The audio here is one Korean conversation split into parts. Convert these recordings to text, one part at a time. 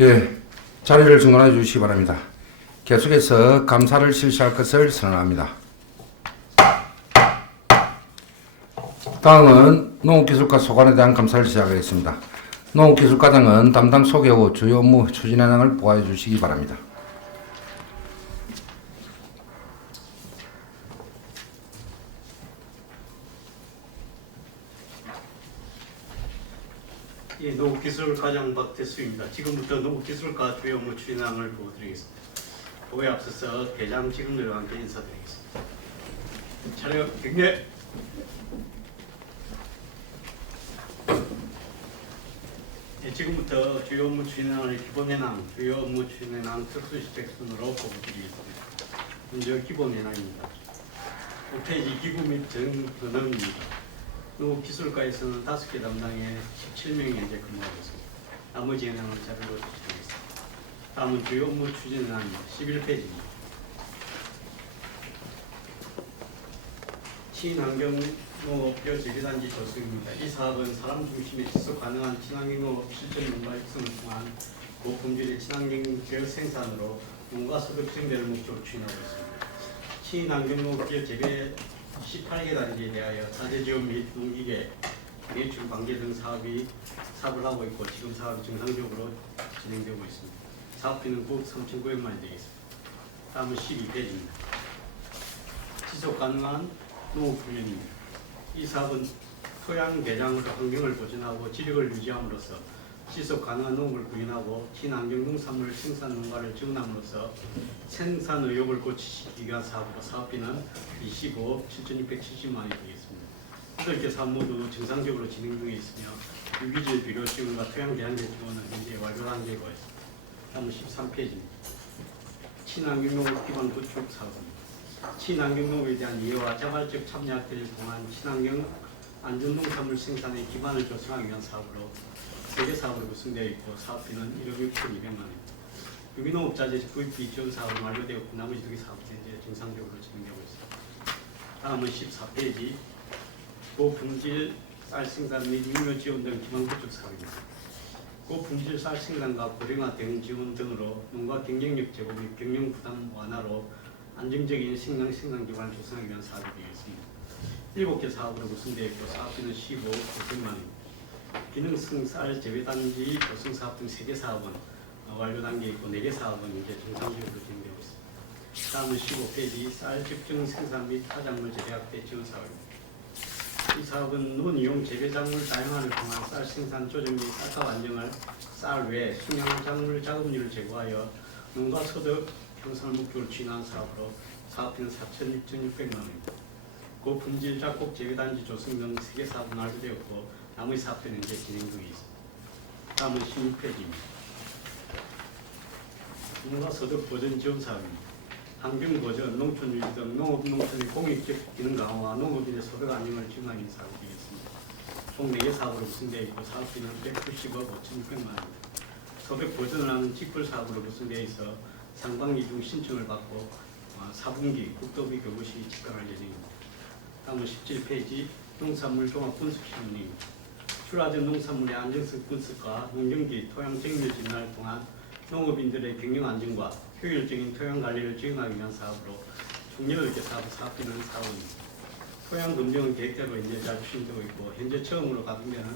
예, 자리를 정돈해 주시기 바랍니다. 계속해서 감사를 실시할 것을 선언합니다. 다음은 농업기술과 소관에 대한 감사를 시작하겠습니다. 농업기술과장은 담당 소개 후 주요 업무 추진 현황을 보고해 주시기 바랍니다. 예, 농업기술과장 박태수입니다. 지금부터 농업기술과 주요 업무 추진항을 보여드리겠습니다. 보고에 앞서서 대장 직원들과 함께 인사드리겠습니다. 촬영 경례. 예, 지금부터 주요 업무 추진항을 기본 현황, 주요 업무 추진 현황 특수시책 순으로 보여드리겠습니다. 먼저 기본 현황입니다. 5페이지 기구 및 전원입니다. 농업기술과에서는 5개 담당에 17명이 현재 근무하고 있습니다. 나머지 현황은 자료로 제시하겠습니다. 다음은 주요 업무 추진 현황입니다. 11페이지입니다. 친환경 농업bio 재배단지 조성입니다. 이 사업은 사람 중심의 지속 가능한 친환경 농업 실전 농가 육성을 통한 고품질의 친환경 bio 생산으로 농가 소득 증대를 목적으로 추진하고 있습니다. 친환경 농업bio 재배 18개 단지에 대하여 자재 지원 및 농기계, 매출 관계 등 사업을 하고 있고 지금 사업이 정상적으로 진행되고 있습니다. 사업비는 9억 3,900만 원 되겠습니다. 다음은 12페이지입니다. 지속 가능한 농업 훈련입니다. 이 사업은 토양 개장으로 환경을 보존하고 지력을 유지함으로써 지속 가능한 농업을 구현하고 친환경 농산물 생산 농가를 지원함으로써 생산 의욕을 고취시키기 위한 사업으로 사업비는 25억 7,670만 원이 되겠습니다. 8개 사업 모두 정상적으로 진행 중에 있으며 유기질 비료 지원과 토양 개량제 지원은 현재 완료 단계에 있습니다. 다음은 13페이지입니다. 친환경 농업 기반 구축 사업입니다. 친환경 농업에 대한 이해와 자발적 참여 확대를 통한 친환경 안전농산물 생산의 기반을 조성하기 위한 사업으로 3개 사업으로 구성되어 있고 사업비는 1억 6,200만 원입니다. 유기농업자재 구입비 지원 사업은 완료되었고 나머지 2개 사업은 현재 정상적으로 진행되고 있습니다. 다음은 14페이지 고품질 쌀 생산 및 육묘 지원 등 기반 구축 사업입니다. 고품질 쌀 생산과 고령화 대응 지원 등으로 농가 경쟁력 제고 및 경영 부담 완화로 안정적인 식량 생산 기반을 조성하기 위한 사업이 되겠습니다. 7개 사업으로 구성되어 있고 사업비는 15억 900만 원입니다. 기능성 쌀 재배단지 조성 사업 등 3개 사업은 완료 단계에 있고 4개 사업은 이제 정상적으로 진행되고 있습니다. 다음은 15페이지 쌀 집중 생산 및 타작물 재배 확대 지원 사업입니다. 이 사업은 논이용 재배작물 다양화를 통한 쌀 생산 조정 및 쌀값 안정을 쌀 외 숙련작물 작업률을 제고하여 농가 소득 향상을 목표로 추진한 사업으로 사업비는 4,600만 원입니다. 고품질 작곡 재배단지 조성 등 3개 사업은 완료되었고 나머지 사업들은 이제 진행 중에 있습니다. 다음은 16페이지입니다. 농가 소득 보전 지원 사업입니다. 환경 보전, 농촌 유지 등 농업 농촌의 공익적 기능 강화와 농업인의 소득 안정을 지원하는 사업이 되겠습니다. 총 4개 사업으로 구성되어 있고 사업비는 190억 5,600만 원입니다. 소득 보전을 하는 직불 사업으로 구성되어 있어 상반기 중 신청을 받고 4분기 국토비 교부시 집행할 예정입니다. 다음은 17페이지 농산물 종합 분석 시험입니다. 출하된 농산물의 안정성 분석과 농경지 토양 정밀 진단을 통한 농업인들의 경영 안정과 효율적인 토양 관리를 지원하기 위한 사업으로 총 8개 사업비는 4억입니다. 토양 검증은 계획대로 이제 잘 추진되고 있고 현재 처음으로 가동되는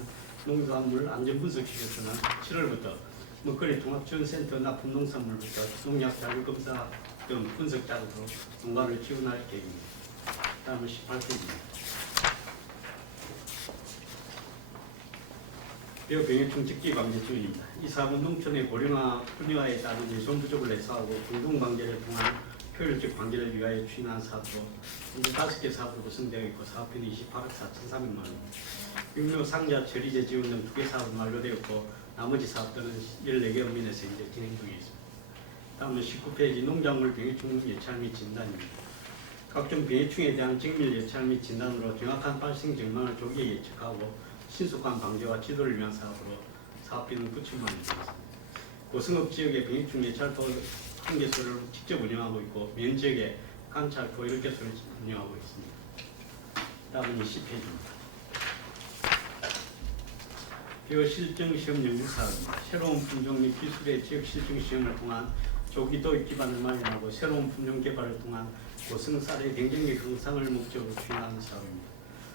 농산물 안전 분석 시에서는 7월부터 먹거리 종합지원센터 납품 농산물부터 농약 자료 검사 등 분석 작업으로 농가를 지원할 계획입니다. 다음은 18페이지입니다. 벼병해충 직기 방제 지원입니다. 이 사업은 농촌의 고령화, 분야에 따른 예손 부족을 해소하고 공동 방제를 통한 효율적 방제를 위하여 추진한 사업으로 현재 5개 사업으로 구성되어 있고 사업비는 28억 4,400만 원입니다. 육묘 상자 처리제 지원 등 2개 사업은 완료되었고 나머지 사업들은 14개 업민에서 이제 진행 중에 있습니다. 다음은 19페이지 농작물 병해충 예찰 및 진단입니다. 각종 병해충에 대한 정밀 예찰 및 진단으로 정확한 발생 전망을 조기에 예측하고 신속한 방제와 지도를 위한 사업으로 사업비는 9천만 원 되겠습니다. 고성읍 지역의 병해충 예찰포 1개소를 직접 운영하고 있고 면 지역에 관찰포 10개소를 운영하고 있습니다. 다음은 20페이지입니다. 비어실증 시험 연구 사업입니다. 새로운 품종 및 기술의 지역 실증 시험을 통한 조기 도입 기반을 마련하고 새로운 품종 개발을 통한 고승쌀의 경쟁력 향상을 목적으로 추진하는 사업입니다.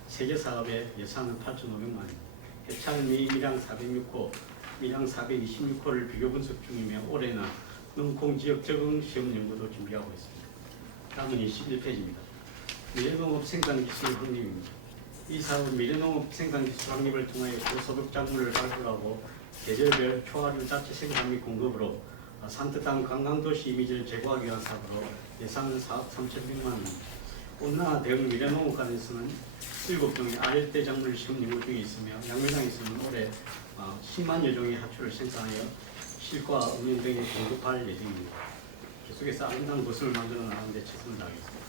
세계 사업의 예산은 8,500만 원입니다. 해찰 밀양 406호, 밀양 426호를 비교 분석 중이며 올해는 농콩 지역 적응 시험 연구도 준비하고 있습니다. 다음은 21페이지입니다. 미래농업 생산기술 확립입니다. 이 사업은 미래농업 생산기술 확립을 통해 고소득 작물을 발굴하고 계절별 초화류 자체 생산 및 공급으로 산뜻한 관광도시 이미지를 제고하기 위한 사업으로 예산은 4억 3,100만 원입니다. 온난화 대응 미래농업관에서는 7종의 아열대 작물 시험 연구 중에 있으며 양매장에서는 올해 10만여 종의 하초를 생산하여 실과 운영 등에 공급할 예정입니다. 계속해서 아름다운 모습을 만들어 나가는데 최선을 다하겠습니다.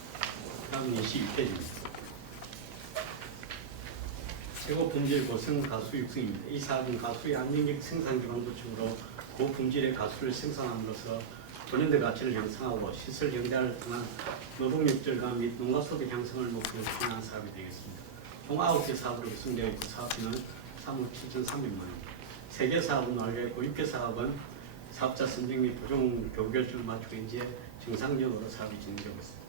다음은 22페이지입니다. 최고품질 고승 가수 육성입니다. 이 사업은 가수의 안정적 생산 기반 구축으로 고품질의 가수를 생산함으로써 브랜드 가치를 형성하고 시설 현대화를 통한 노동력 절감 및 농가소득 향상을 목표로 추진하는 사업이 되겠습니다. 총 9개 사업으로 구성되어 있고 사업비는 3억 7,300만 원입니다. 3개 사업은 완료했고 6개 사업은 사업자 선정 및 보종 교부 결정을 마치고 이제 정상적으로 사업이 진행되고 있습니다.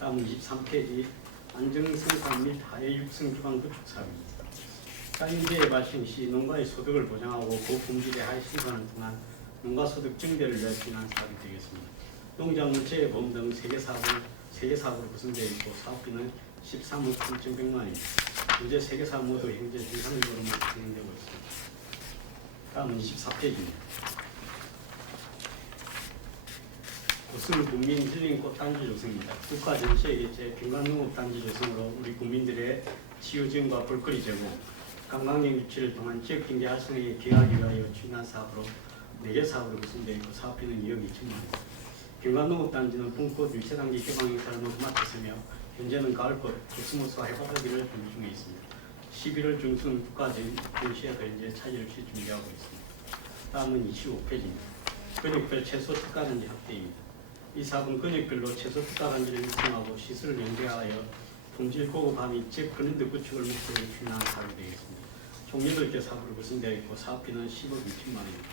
다음은 23페이지 안정생산 및 하해 육성 기반 구축 사업입니다. 자연재해 발생 시 농가의 소득을 보장하고 고품질의 하해 생산을 통한 농가소득 증대를 위해 진행한 사업이 되겠습니다. 농작물 재해보험 등 3개 사업으로 구성되어 있고 사업비는 13억 3,100만 원입니다. 현재 3개 사업 모두 현재 정상적으로 진행되고 있습니다. 다음은 24페이지입니다. 고승 국민 힐링 꽃단지 조성입니다. 국가 전체에 개최 경관농업단지 조성으로 우리 국민들의 치유증과 볼거리 제공, 관광력 유치를 통한 지역경제 활성화에 기여하기 위하여 추진한 사업으로 4개 사업으로 구성되어 있고 사업비는 2억 2천만 원입니다. 경관농업단지는 봄꽃 유치 단계 개방 행사를 모두 마쳤으며 현재는 가을꽃 코스모스와 해바라기를 준비 중에 있습니다. 11월 중순 국가 전시회도 현재 차질을 준비하고 있습니다. 다음은 25페이지입니다. 근육별 채소 특가단지 확대입니다. 이 사업은 근육별로 채소 특가단지를 육성하고 시설을 연계하여 품질 고급화 및 지역 브랜드 구축을 목표로 추진하는 사업이 되겠습니다. 총 8개 사업으로 구성되어 있고 사업비는 10억 2천만 원입니다.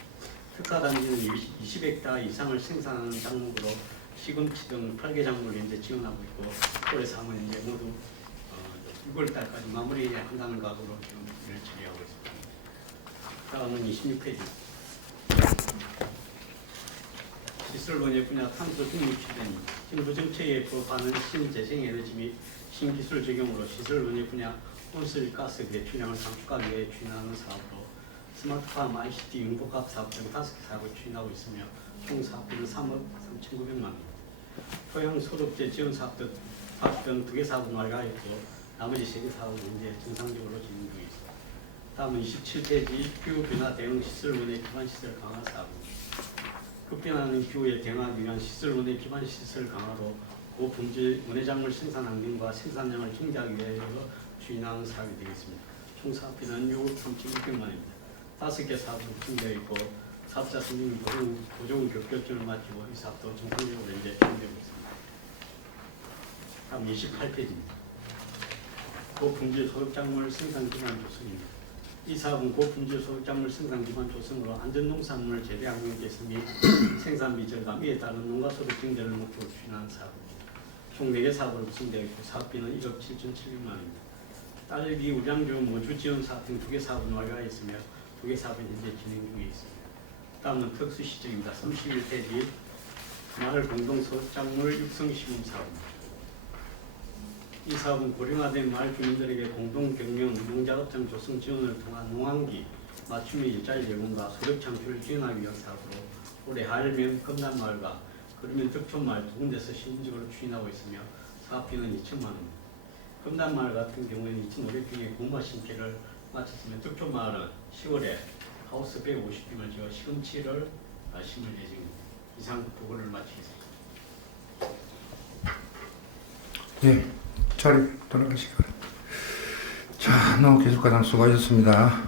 특가단지는 20헥타 이상을 생산하는 작목으로 시금치 등 8개 작물을 현재 지원하고 있고 올해 사업은 이제 모두 6월달까지 마무리한다는 각오로 지금 일을 처리하고 있습니다. 다음은 26페이지. 시설 원예 분야 탄소 중립 추진입니다. 정부 정책에 부합하는 신재생에너지 및 신기술 적용으로 시설 원예 분야 온실가스 배출량을 감축하기 위해 추진하는 사업으로 스마트팜 ICT 융복합 사업 등 5개 사업을 추진하고 있으며 총 사업비는 3억 3,900만 원입니다. 토양 소득제 지원 사업 등 2개 사업은 완료하였고 나머지 3개 사업은 현재 정상적으로 진행 중에 있습니다. 다음은 27페이지 기후 변화 대응 시설 원예 기반 시설 강화 사업입니다. 급변하는 기후에 대응하기 위한 시설 원예 기반 시설 강화로 고품질 원예작물 생산 환경과 생산량을 증대하기 위하여 추진하는 사업이 되겠습니다. 총 사업비는 6억 3,600만 원입니다. 5개 사업으로 구성되어 있고 사업자 선정 보종 결정을 마치고 이 사업도 정상적으로 현재 진행되고 있습니다. 다음 28페이지입니다. 고품질 소득작물 생산 기반 조성입니다. 이 사업은 고품질 소득작물 생산 기반 조성으로 안전농산물 재배 환경 개선 및 생산비 절감 이에 따른 농가소득 증대를 목표로 추진하는 사업입니다. 총 4개 사업으로 구성되어 있고 사업비는 1억 7,700만 원입니다. 딸기, 우량주, 모주 지원 사업 등 2개 사업은 완료하였으며 2개 사업은 현재 진행 중에 있습니다. 다음은 특수시정입니다. 31페이지 마을 공동 소득작물 육성 시범 사업입니다. 이 사업은 고령화된 마을 주민들에게 공동 경영, 농작업장 조성 지원을 통한 농한기, 맞춤의 일자리 제공과 소득 창출을 지원하기 위한 사업으로 올해 하일면 금단마을과 그러면 덕촌마을 2군데서 시행적으로 추진하고 있으며 사업비는 2천만 원입니다. 금단마을 같은 경우에는 2,500평의 공마 심기를 마쳤으며 덕촌마을은 10월에 하우스 150평을 지어 시금치를 심을 예정입니다. 이상 보고를 마치겠습니다. 예, 자리 돌아가시기 바랍니다. 자, 농업기술과장 수고하셨습니다.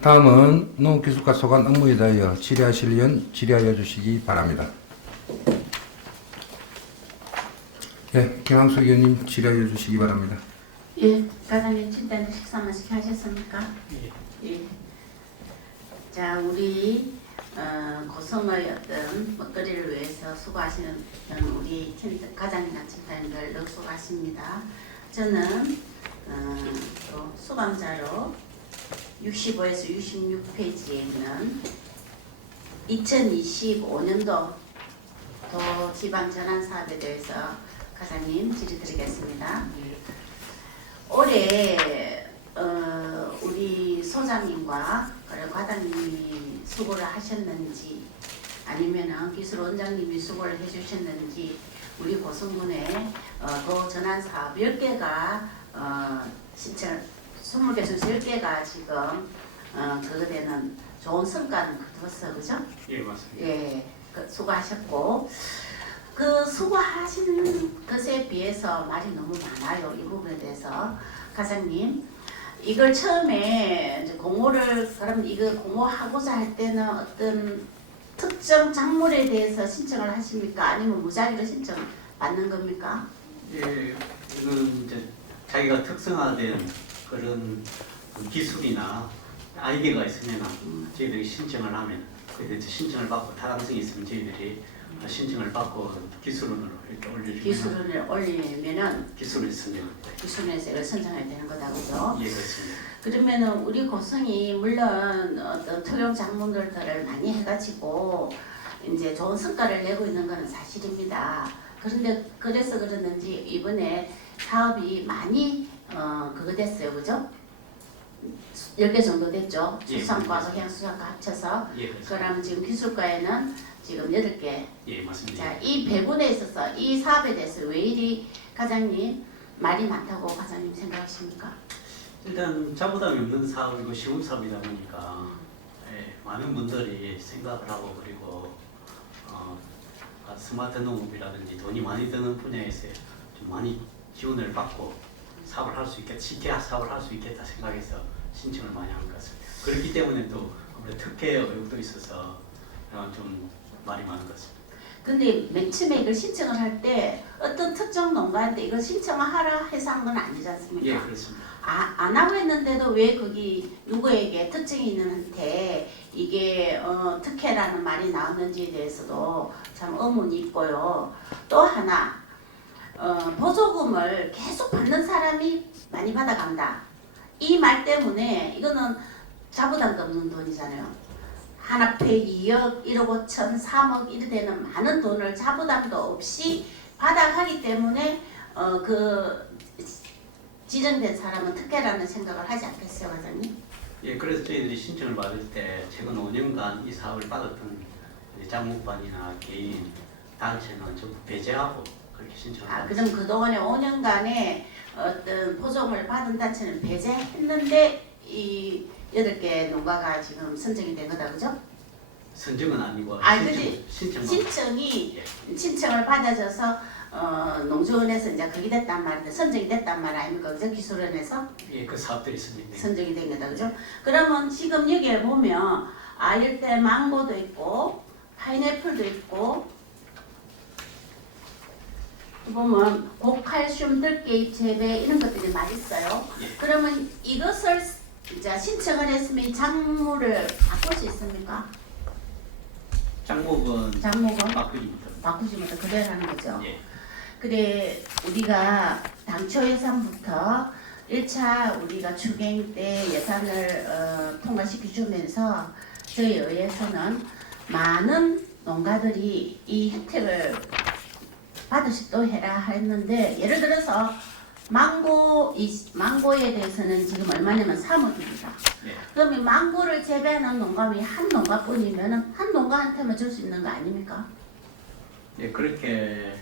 다음은 농업기술과 소관 업무에 대하여 질의하실 의원 질의하여 주시기 바랍니다. 예, 김항수 의원님 질의하여 주시기 바랍니다. 예, 과장님 집단 식사 맛있게 하셨습니까? 예. 예. 자, 우리 고성의 어떤 먹거리를 위해서 수고하시는 우리 과장이나 집단들 수고하십니다. 저는 또 수감자로 65에서 66페이지에 있는 2025년도 도 지방 전환 사업에 대해서 과장님 질의드리겠습니다. 올해 우리 소장님과 그리고 과장님이 수고를 하셨는지 아니면은 기술원장님이 수고를 해주셨는지 우리 고성군에 도 전환 사업 10개가 신청 20개 중에서 10개가 지금 그거 되는 좋은 성과는 거두었어, 그죠? 예, 맞습니다. 예, 수고하셨고 그 수고하시는 것에 비해서 말이 너무 많아요. 이 부분에 대해서 과장님 이걸 처음에 이제 공모를 그럼 이거 공모하고자 할 때는 어떤 특정 작물에 대해서 신청을 하십니까? 아니면 무작위로 신청 받는 겁니까? 예, 이건 이제 자기가 특성화된 그런 기술이나 아이디어가 있으면 저희들이 신청을 하면 그에 대해서 신청을 받고 타당성이 있으면 저희들이 신청을 받고 기술원으로 이렇게 올려주면 기술을 올리면은 기술을 쓰면 기술에서 이걸 선정해야 되는 거다, 그죠? 예, 그렇습니다. 그러면은 우리 고성이 물론 어떤 토종 작물들을 많이 해가지고 이제 좋은 성과를 내고 있는 것은 사실입니다. 그런데 그래서 그러는지 이번에 사업이 많이 그거 됐어요, 그죠? 10개 정도 됐죠. 예, 수산과하고 해양수산과 합쳐서. 예, 그렇습니다. 그럼 지금 기술과에는 지금 8개. 예, 맞습니다. 자, 이 배분에 있어서 이 사업에 대해서 왜 이리 과장님 말이 많다고 과장님 생각하십니까? 일단 자부담이 없는 사업이고 쉬운 사업이다 보니까 많은 분들이 생각을 하고 그리고 스마트 농업이라든지 돈이 많이 드는 분야에서 좀 많이 지원을 받고 사업을 할 수 있겠다, 쉽게 사업을 할 수 있겠다 생각해서 신청을 많이 하는 것 같습니다. 그렇기 때문에 또 아무래도 특혜 의혹도 있어서 좀 말이 많은 것 같습니다. 근데 맨 처음에 이걸 신청을 할 때 어떤 특정 농가한테 이걸 신청을 하라 해서 한 건 아니지 않습니까? 예, 그렇습니다. 안 하고 했는데도 왜 거기 누구에게 특징이 있는 한테 이게 특혜라는 말이 나왔는지에 대해서도 참 의문이 있고요. 또 하나 보조금을 계속 받는 사람이 많이 받아간다. 이 말 때문에 이거는 자부담도 없는 돈이잖아요. 한 앞에 2억, 1억 5천, 3억 이래 되는 많은 돈을 자부담도 없이 받아가기 때문에 그 지정된 사람은 특혜라는 생각을 하지 않겠어요, 과장님? 예, 그래서 저희들이 신청을 받을 때 최근 5년간 이 사업을 받았던 장목반이나 개인, 단체는 전부 배제하고 그렇게 신청을 받았습니다. 그럼 그동안에 5년간에 어떤 보조금을 받은 단체는 배제했는데 이 8개 농가가 지금 선정이 된 거다, 그죠? 선정은 아니고 근데 신청만 신청이 신청을 받아줘서 농조원에서 이제 그게 됐단 말인데 선정이 됐단 말 아닙니까, 그죠? 기술원에서 예, 그 사업들이 있습니다. 선정이 된 거다, 그죠? 그러면 지금 여기에 보면 이럴 망고도 있고 파인애플도 있고 보면 고칼슘 들깨잎 재배 이런 것들이 많이 있어요. 예. 그러면 이것을 이제 신청을 했으면 작물을 바꿀 수 있습니까? 장목은 작목은 바꾸입니다. 바꾸지 못해 그대로 하는 거죠. 예, 그래 우리가 당초 예산부터 1차 우리가 추경 때 예산을 통과시켜 주면서 저희 의회에서는 많은 농가들이 이 혜택을 받을 수 있도록 해라 했는데 예를 들어서 망고에 대해서는 지금 얼마냐면 3억입니다. 예, 그러면 망고를 재배하는 농가이 한 농가뿐이면 한 농가한테만 줄 수 있는 거 아닙니까? 예, 그렇게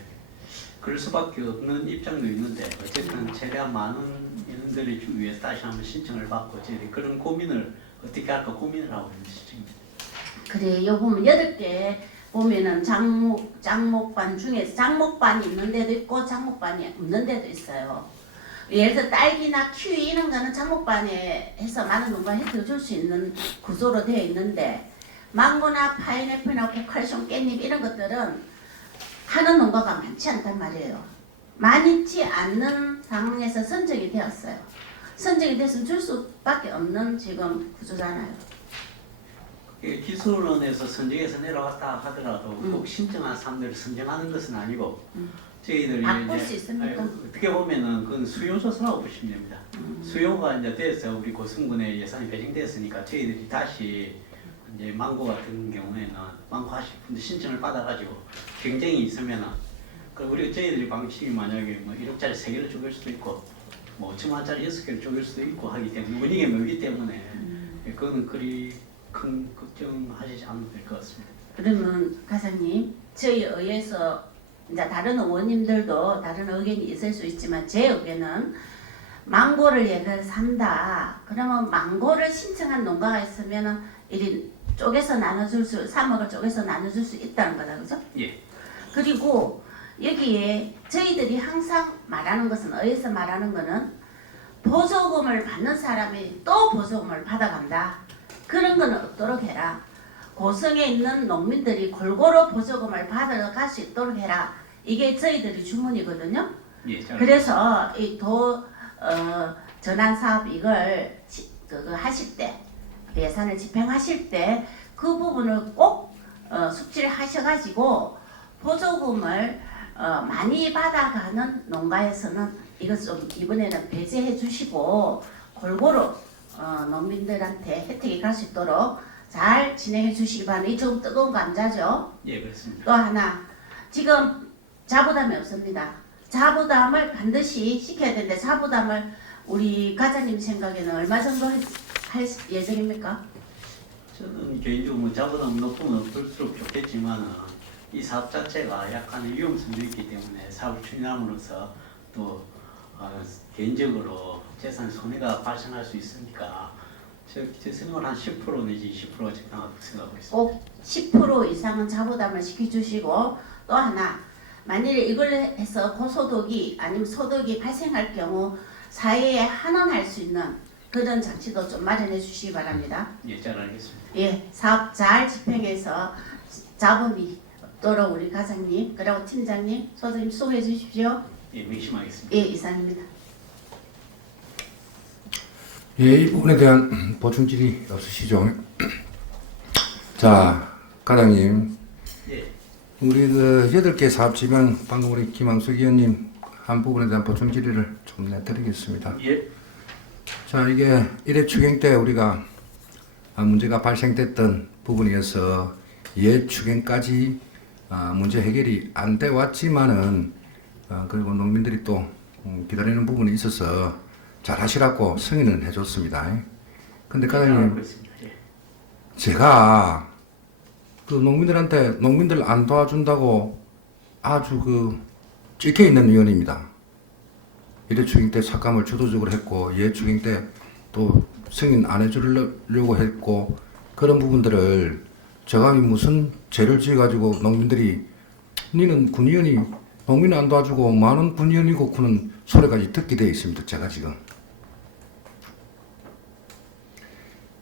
그럴 수밖에 없는 입장도 있는데 어쨌든 최대한 많은 인원들을 주기 위해서 다시 한번 신청을 받고 저희들이 그런 고민을 어떻게 할까 고민을 하고 있는 시점입니다. 그래, 요 보면 8개 보면은 장목반 중에서 장목반이 있는 데도 있고 장목반이 없는 데도 있어요. 예를 들어 딸기나 키위 이런 거는 장목반에 해서 많은 농가에 혜택을 줄 수 있는 구조로 되어 있는데 망고나 파인애플이나 고칼슘, 깻잎 이런 것들은 하는 농가가 많지 않단 말이에요. 많지 않는 상황에서 선정이 되었어요. 선정이 됐으면 줄 수밖에 없는 지금 구조잖아요. 기술원에서 선정해서 내려왔다 하더라도 꼭 신청한 사람들을 선정하는 것은 아니고 저희들이 바꿀 수 있습니까? 어떻게 보면은 그건 수요 조사라고 보시면 됩니다. 수요가 이제 돼서 우리 고승군에 예산이 배정됐으니까 저희들이 다시 이제 망고 같은 경우에는 망고 하실 분들 신청을 받아가지고 경쟁이 있으면은 그 우리 저희들이 방침이 만약에 뭐 1억짜리 3개를 쪼갤 수도 있고 뭐 5천만 원짜리 6개를 쪼갤 수도 있고 하기 때문에 운이게 멀기 때문에 그거는 그리 큰 걱정하시지 않아도 될 것 같습니다. 그러면 가사님, 저희 의회에서 이제 다른 의원님들도 다른 의견이 있을 수 있지만 제 의견은 망고를 예를 들어 산다. 그러면 망고를 신청한 농가가 있으면은 이리 쪼개서 나눠줄 수, 3억을 쪼개서 나눠줄 수 있다는 거다, 그죠? 예. 그리고 여기에 저희들이 항상 말하는 것은 의회에서 말하는 거는 보조금을 받는 사람이 또 보조금을 받아간다. 그런 거는 없도록 해라. 고성에 있는 농민들이 골고루 보조금을 받아갈 수 있도록 해라. 이게 저희들이 주문이거든요. 예. 잘 그래서 이 전환 사업 이걸 그거 하실 때 예산을 집행하실 때 그 부분을 꼭 숙지를 하셔가지고 보조금을 많이 받아가는 농가에서는 이것 좀 이번에는 배제해 주시고 골고루 농민들한테 혜택이 갈 수 있도록 잘 진행해 주시기 바랍니다. 이 좀 뜨거운 감자죠. 예, 그렇습니다. 또 하나 지금 자부담이 없습니다. 자부담을 반드시 시켜야 되는데 자부담을 우리 가자님 생각에는 얼마 정도 할 예정입니까? 저는 개인적으로 뭐 자보다 높으면 높을수록 좋겠지만 이 사업 자체가 약간의 위험성도 있기 때문에 사업을 추진함으로써 또 개인적으로 재산 손해가 발생할 수 있으니까 제 생각은 한 10% 내지 20%가 적당하다고 생각하고 있습니다. 꼭 10% 이상은 자부담을 시켜주시고 또 하나 만일에 이걸 해서 고소득이 아니면 소득이 발생할 경우 사회에 환원할 수 있는 그런 장치도 좀 마련해 주시기 바랍니다. 예, 잘 알겠습니다. 예, 사업 잘 집행해서 자본이 없도록 우리 과장님 그리고 팀장님, 소장님 수고해 주십시오. 예, 명심하겠습니다. 예, 이상입니다. 예, 이 부분에 대한 보충질이 없으시죠? 자, 과장님, 예, 우리 그 8개 사업 지명 방금 우리 김항숙 의원님 한 부분에 대한 보충 질의를 좀 내드리겠습니다. 예, 자, 이게 1회 추경 때 우리가 문제가 발생됐던 부분에서 추경까지 문제 해결이 안 돼 왔지만은 그리고 농민들이 또 기다리는 부분이 있어서 잘 하시라고 승인을 해줬습니다. 근데 과장님, 그렇습니다. 예. 제가 그 농민들 안 도와준다고 아주 그 찍혀 있는 위원입니다. 1회 추경 때 삭감을 주도적으로 했고 2회 추경 때 또 승인 안 해주려고 했고 그런 부분들을 제가 무슨 죄를 지어가지고 농민들이 니는 군의원이 농민 안 도와주고 많은 군의원이고 그는 소리까지 듣게 되어 있습니다. 제가 지금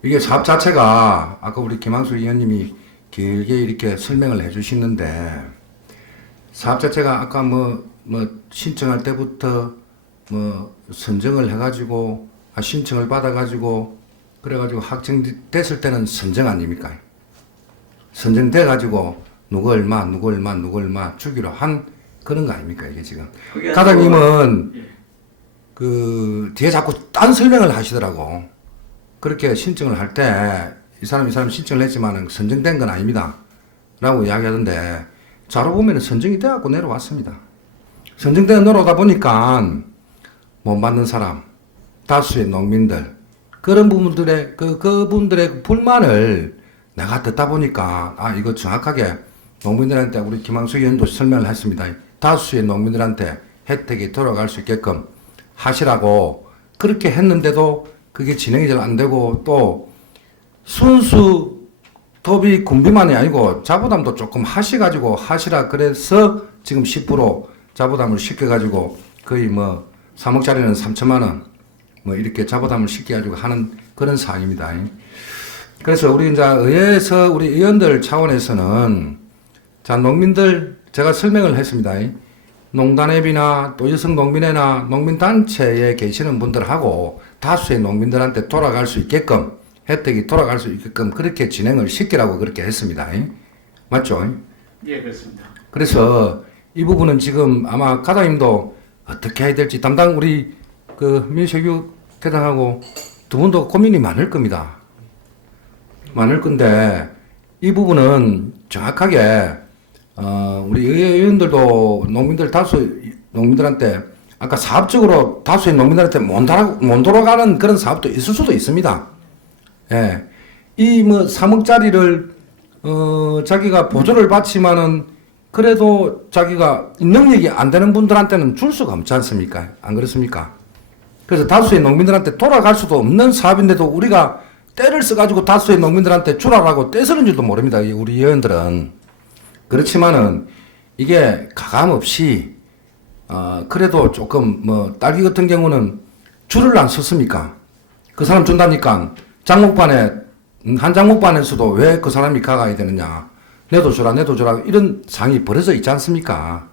이게 사업 자체가 아까 우리 김항수 의원님이 길게 이렇게 설명을 해주시는데 사업 자체가 아까 뭐 신청할 때부터 뭐 선정을 해가지고 신청을 받아가지고 그래가지고 확정됐을 때는 선정 아닙니까? 선정돼가지고 누구 얼마 주기로 한 그런 거 아닙니까 이게 지금? 과장님은 예. 그 뒤에 자꾸 딴 설명을 하시더라고. 그렇게 신청을 할 때 이 사람 신청을 했지만은 선정된 건 아닙니다. 라고 이야기하던데 자로 보면 선정이 돼갖고 내려왔습니다. 선정돼 내려오다 보니까 못 맞는 사람, 다수의 농민들 그런 부분들의 그분들의 불만을 내가 듣다 보니까 이거 정확하게 농민들한테 우리 김항수 의원도 설명을 했습니다. 다수의 농민들한테 혜택이 돌아갈 수 있게끔 하시라고 그렇게 했는데도 그게 진행이 잘 안 되고 또 순수 도비 군비만이 아니고 자부담도 조금 하시라 그래서 지금 10% 자부담을 시켜가지고 거의 뭐 3억짜리는 3천만 원 뭐 이렇게 자부담을 시켜가지고 하는 그런 사항입니다. 그래서 우리 이제 의회에서 우리 의원들 차원에서는 자 농민들 제가 설명을 했습니다. 농단협이나 또 여성농민회나 농민단체에 계시는 분들하고 다수의 농민들한테 돌아갈 수 있게끔 혜택이 돌아갈 수 있게끔 그렇게 진행을 시키라고 그렇게 했습니다. 맞죠? 예, 그렇습니다. 그래서 이 부분은 지금 아마 과장님도 어떻게 해야 될지 담당 우리 그 민석유 대장하고 두 분도 고민이 많을 겁니다. 많을 건데 이 부분은 정확하게 우리 의원들도 농민들한테 아까 사업적으로 다수의 농민들한테 못 돌아가는 그런 사업도 있을 수도 있습니다. 예. 이 뭐 3억짜리를 자기가 보조를 받지만은 그래도 자기가 능력이 안 되는 분들한테는 줄 수가 없지 않습니까? 안 그렇습니까? 그래서 다수의 농민들한테 돌아갈 수도 없는 사업인데도 우리가 때를 써가지고 다수의 농민들한테 주라라고 떼쓰는 줄도 모릅니다. 우리 의원들은. 그렇지만은 이게 가감 없이 그래도 조금 뭐 딸기 같은 경우는 줄을 안 섰습니까? 그 사람 준다니까 한 장목반에서도 왜 그 사람이 가가야 되느냐? 내도 주라 이런 상이 벌어져 있지 않습니까?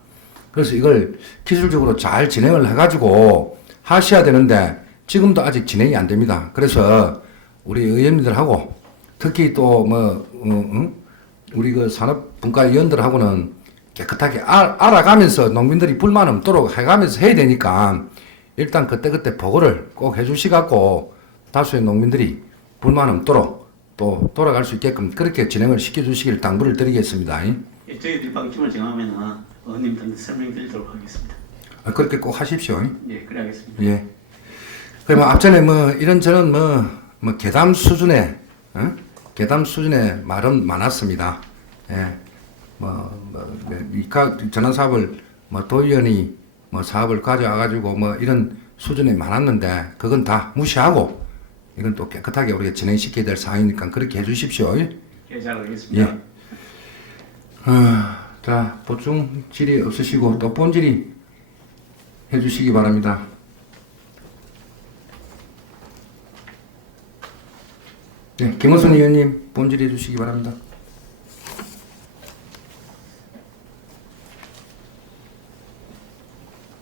그래서 이걸 기술적으로 잘 진행을 해가지고 하셔야 되는데 지금도 아직 진행이 안 됩니다. 그래서 우리 의원님들하고 특히 또 우리 그 산업분과위원들하고는 깨끗하게 알아가면서 농민들이 불만 없도록 해가면서 해야 되니까 일단 그때그때 보고를 꼭 해주시갖고 다수의 농민들이 불만 없도록 또 돌아갈 수 있게끔 그렇게 진행을 시켜주시길 당부를 드리겠습니다. 예, 저희들이 방침을 정하면 의원님들한테 설명드리도록 하겠습니다. 그렇게 꼭 하십시오. 예, 그래 하겠습니다. 예. 그러면 앞전에 이런저런 괴담 수준의 말은 많았습니다. 예. 전환 사업을 도의원이 사업을 가져와가지고 이런 수준이 많았는데 그건 다 무시하고 이건 또 깨끗하게 우리가 진행시켜야 될 사항이니까 그렇게 해주십시오. 예, 잘 알겠습니다. 예. 자, 보충 질의 없으시고 또 본질의 해주시기 바랍니다. 네, 김원순 의원님 본질의 해주시기 바랍니다.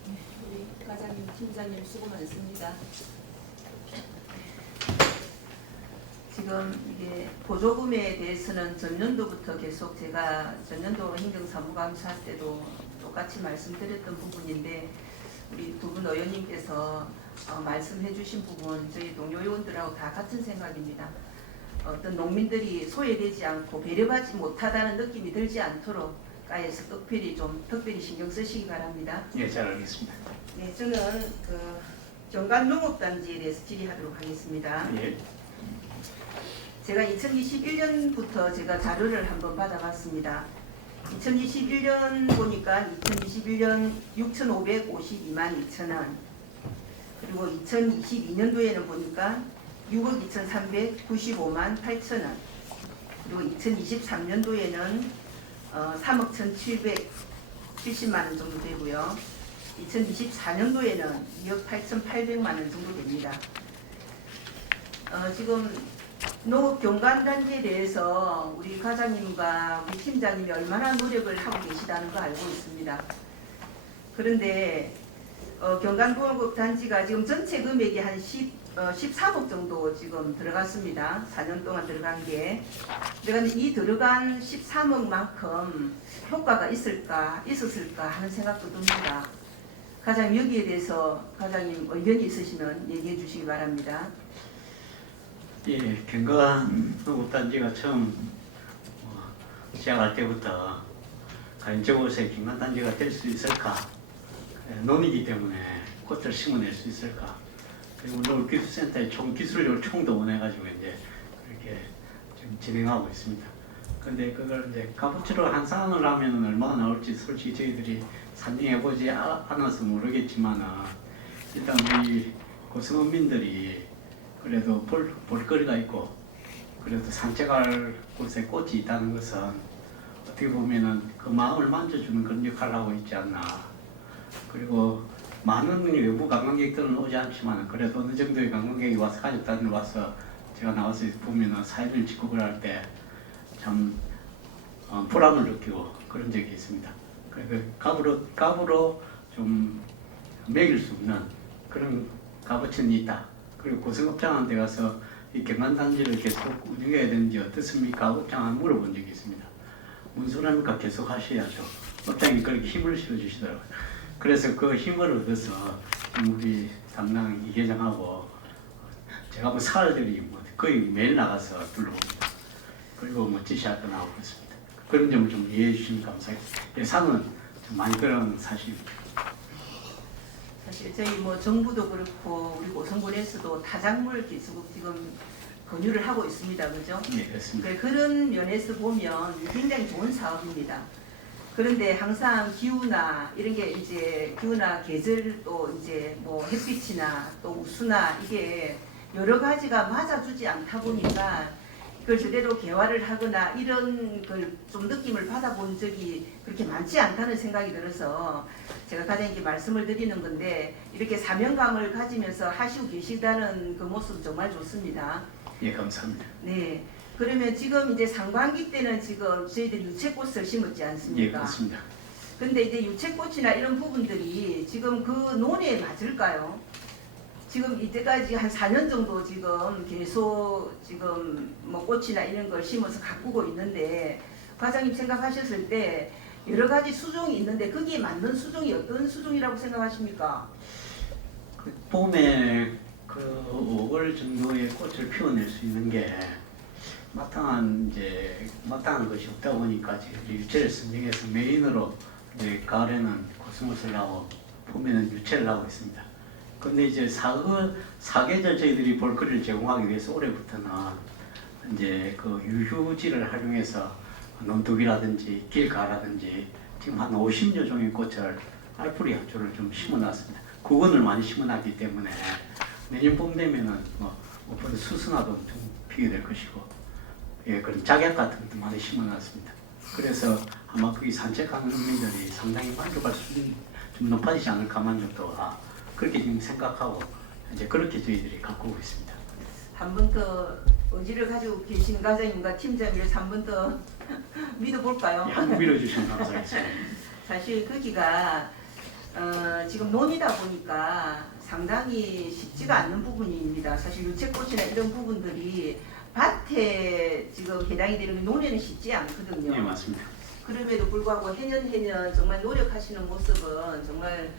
우리 과장님, 팀장님 수고 많습니다. 지금 이게 보조금에 대해서는 전년도부터 계속 제가 전년도 행정사무감사 때도 똑같이 말씀드렸던 부분인데 우리 두 분 의원님께서 말씀해 주신 부분 저희 동료 의원들하고 다 같은 생각입니다. 어떤 농민들이 소외되지 않고 배려받지 못하다는 느낌이 들지 않도록 가에서 특별히 신경 쓰시기 바랍니다. 예, 잘 알겠습니다. 네, 저는 그 경관농업단지에 대해서 질의하도록 하겠습니다. 예. 제가 2021년부터 제가 자료를 한번 받아봤습니다. 2021년 보니까 2021년 6,552만 2천원, 그리고 2022년도에는 보니까 6억 2,395만 8천원, 그리고 2023년도에는 3억 1,770만 원 정도 되고요. 2024년도에는 2억 8,800만 원 정도 됩니다. 지금 농업경관단지에 대해서 우리 과장님과 우리 팀장님이 얼마나 노력을 하고 계시다는 거 알고 있습니다. 그런데 경관농업단지가 지금 전체 금액이 한 13억 정도 지금 들어갔습니다. 4년 동안 들어간 게. 내가 이 들어간 13억만큼 효과가 있었을까 하는 생각도 듭니다. 과장님 여기에 대해서 과장님 의견이 있으시면 얘기해 주시기 바랍니다. 예, 경관농업단지가 처음 시작할 때부터 과연 저곳에 경관단지가 될 수 있을까? 논이기 때문에 꽃을 심어낼 수 있을까? 그리고 농업기술센터에 기술력을 총동원해가지고 이제 그렇게 지금 진행하고 있습니다. 근데 그걸 이제 값어치로 환산을 하면 얼마나 나올지 솔직히 저희들이 산정해보지 않아서 모르겠지만은 일단 우리 고성어민들이 그래도 볼거리가 있고 그래도 산책할 곳에 꽃이 있다는 것은 어떻게 보면은 그 마음을 만져주는 그런 역할을 하고 있지 않나. 그리고 많은 외부 관광객들은 오지 않지만 그래도 어느 정도의 관광객이 와서 가족단을 와서 제가 나와서 보면은 사회를 직구를 할 때 참 보람을 느끼고 그런 적이 있습니다. 그래서 값으로 좀 매길 수 없는 그런 값어치는 있다. 그리고 고성업장한 데 가서 이 경관단지를 계속 운영해야 되는지 어떻습니까? 업장한테 물어본 적이 있습니다. 무슨 소리 합니까? 계속 하셔야죠. 업장이 그렇게 힘을 실어주시더라고요. 그래서 그 힘을 얻어서 우리 담당 이 회장하고 제가 뭐 사흘들이 뭐 거의 매일 나가서 둘러봅니다. 그리고 뭐 지시할 거 나오고 있습니다. 그런 점을 좀 이해해 주시면 감사하겠습니다. 예산은 좀 많이 그런 사실입니다. 사실 저희 뭐 정부도 그렇고 우리 고성군에서도 타작물 기수국 지금 권유를 하고 있습니다. 그죠? 네, 그렇습니다. 그런 면에서 보면 굉장히 좋은 사업입니다. 그런데 항상 기후나 이런 게 이제 기후나 계절 또 이제 뭐 햇빛이나 또 우수나 이게 여러 가지가 맞아주지 않다 보니까 그걸 제대로 개화를 하거나 이런 걸 좀 느낌을 받아본 적이 그렇게 많지 않다는 생각이 들어서 제가 과장님께 말씀을 드리는 건데 이렇게 사명감을 가지면서 하시고 계시다는 그 모습 정말 좋습니다. 예, 감사합니다. 네. 그러면 지금 이제 상반기 때는 지금 저희들이 유채꽃을 심었지 예, 않습니까? 그렇습니다. 근데 이제 유채꽃이나 이런 부분들이 지금 그 논에 맞을까요? 지금 이때까지 한 4년 정도 지금 계속 지금 뭐 꽃이나 이런 걸 심어서 가꾸고 있는데 과장님 생각하셨을 때 여러 가지 수종이 있는데 거기에 맞는 수종이 어떤 수종이라고 생각하십니까? 그 봄에 그 5월 정도의 꽃을 피워낼 수 있는 게 마땅한 것이 없다 보니까 지금 유채를 선정해서 메인으로 이제 가을에는 코스모스를 하고 봄에는 유채를 하고 있습니다. 근데 이제 사계절 저희들이 볼거리를 제공하기 위해서 올해부터는 이제 그 유휴지를 활용해서 논두기라든지 길가라든지 지금 한 50여 종의 꽃을 알프리 합조를 좀 심어놨습니다. 구근을 많이 심어놨기 때문에 내년 봄 되면은 뭐 수수나도 좀 피게 될 것이고, 예, 그런 작약 같은 것도 많이 심어놨습니다. 그래서 아마 거기 산책하는 국민들이 상당히 만족할 수준이 좀 높아지지 않을까 만족도가 그렇게 지금 생각하고 이제 그렇게 저희들이 가꾸고 있습니다. 한 번 더 의지를 가지고 계신 과장님과 팀장님을 한 번 더 믿어볼까요? 예, 한번 밀어주시면 감사하겠습니다. 사실 거기가 지금 논이다 보니까 상당히 쉽지가 않는 부분입니다. 사실 유채꽃이나 이런 부분들이 밭에 지금 해당이 되는 게 논에는 쉽지 않거든요. 예, 맞습니다. 그럼에도 불구하고 해년 정말 노력하시는 모습은 정말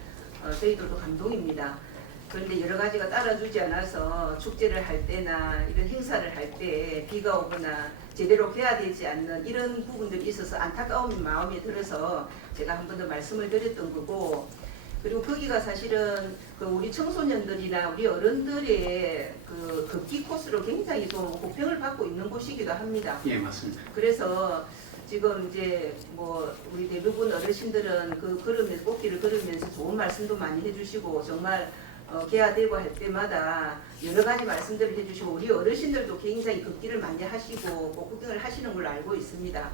저희들도 감동입니다. 그런데 여러 가지가 따라주지 않아서 축제를 할 때나 이런 행사를 할 때 비가 오거나 제대로 개화되지 않는 이런 부분들이 있어서 안타까운 마음이 들어서 제가 한 번 더 말씀을 드렸던 거고, 그리고 거기가 사실은 그 우리 청소년들이나 우리 어른들의 그 걷기 코스로 굉장히 좀 호평을 받고 있는 곳이기도 합니다. 예, 맞습니다. 그래서 지금 이제 뭐 우리 대부분 어르신들은 그 걸으면서 꽃길을 걸으면서 좋은 말씀도 많이 해주시고 정말 개화되고 할 때마다 여러 가지 말씀들을 해주시고 우리 어르신들도 굉장히 걷기를 많이 하시고 꽃 구경을 하시는 걸로 알고 있습니다.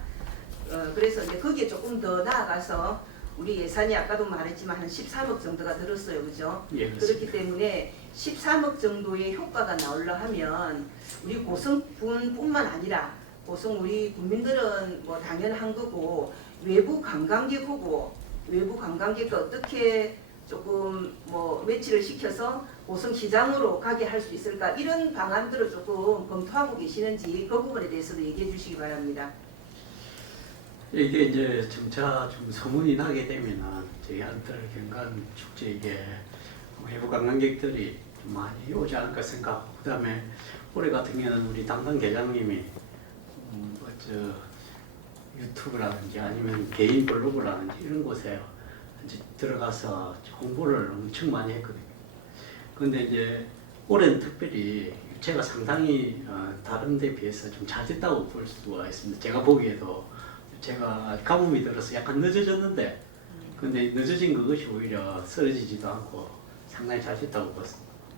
그래서 이제 거기에 조금 더 나아가서 우리 예산이 아까도 말했지만 한 13억 정도가 들었어요, 그죠? 예, 그렇기 때문에 13억 정도의 효과가 나오려 하면 우리 고성군뿐만 아니라 고성 우리 국민들은 뭐 당연한 거고 외부 관광객하고 외부 관광객과 어떻게 조금 뭐 매치를 시켜서 고성 시장으로 가게 할 수 있을까 이런 방안들을 조금 검토하고 계시는지 그 부분에 대해서도 얘기해 주시기 바랍니다. 이게 이제 점차 좀 소문이 나게 되면은 저희 한달 경관 축제 이게 외부 관광객들이 좀 많이 오지 않을까 생각하고, 그다음에 올해 같은 경우는 우리 담당 계장님이 유튜브라든지 아니면 개인 블로그라든지 이런 곳에 이제 들어가서 홍보를 엄청 많이 했거든요. 근데 이제 올해는 특별히 유채가 상당히 다른 데 비해서 좀 잘 됐다고 볼 수가 있습니다. 제가 보기에도 제가 가뭄이 들어서 약간 늦어졌는데, 근데 늦어진 그것이 오히려 쓰러지지도 않고 상당히 잘 됐다고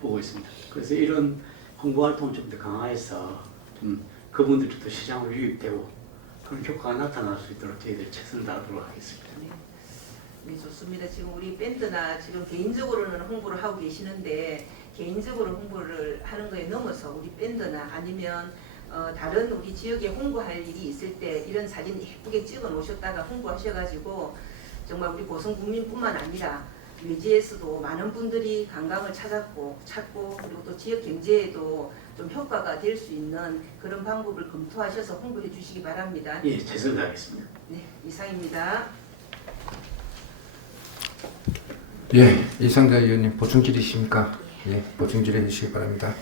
보고 있습니다. 그래서 이런 홍보 활동을 좀 더 강화해서 좀 그분들도 시장으로 유입되고 그런 효과가 나타날 수 있도록 저희들이 최선을 다하도록 하겠습니다. 네, 좋습니다. 지금 우리 밴드나 지금 개인적으로는 홍보를 하고 계시는데 개인적으로 홍보를 하는 거에 넘어서 우리 밴드나 아니면 다른 우리 지역에 홍보할 일이 있을 때 이런 사진 예쁘게 찍어 놓으셨다가 홍보하셔가지고 정말 우리 고성 국민뿐만 아니라 외지에서도 많은 분들이 관광을 찾고 그리고 또 지역 경제에도 좀 효과가 될 수 있는 그런 방법을 검토하셔서 홍보해 주시기 바랍니다. 예, 최선을 다하겠습니다. 네, 이상입니다. 예, 이상자 의원님 보충 질의이십니까? 예, 보충 질의 해주시기 바랍니다.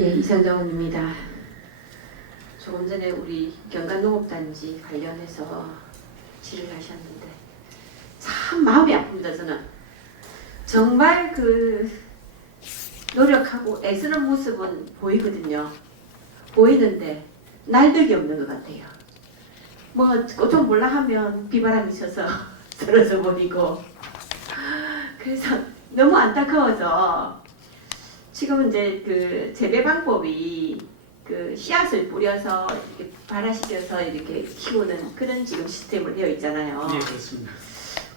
예, 이상정원입니다. 조금 전에 우리 경간농업단지 관련해서 질의를 하셨는데 참 마음이 아픕니다. 저는 정말 그 노력하고 애쓰는 모습은 보이거든요. 보이는데 날들이 없는 것 같아요. 뭐 좀 몰라 하면 비바람이 있어서 떨어져 버리고 그래서 너무 안타까워서 지금 이제 그 재배 방법이 그 씨앗을 뿌려서 이렇게 발화시켜서 이렇게 키우는 그런 지금 시스템으로 되어 있잖아요. 네, 그렇습니다.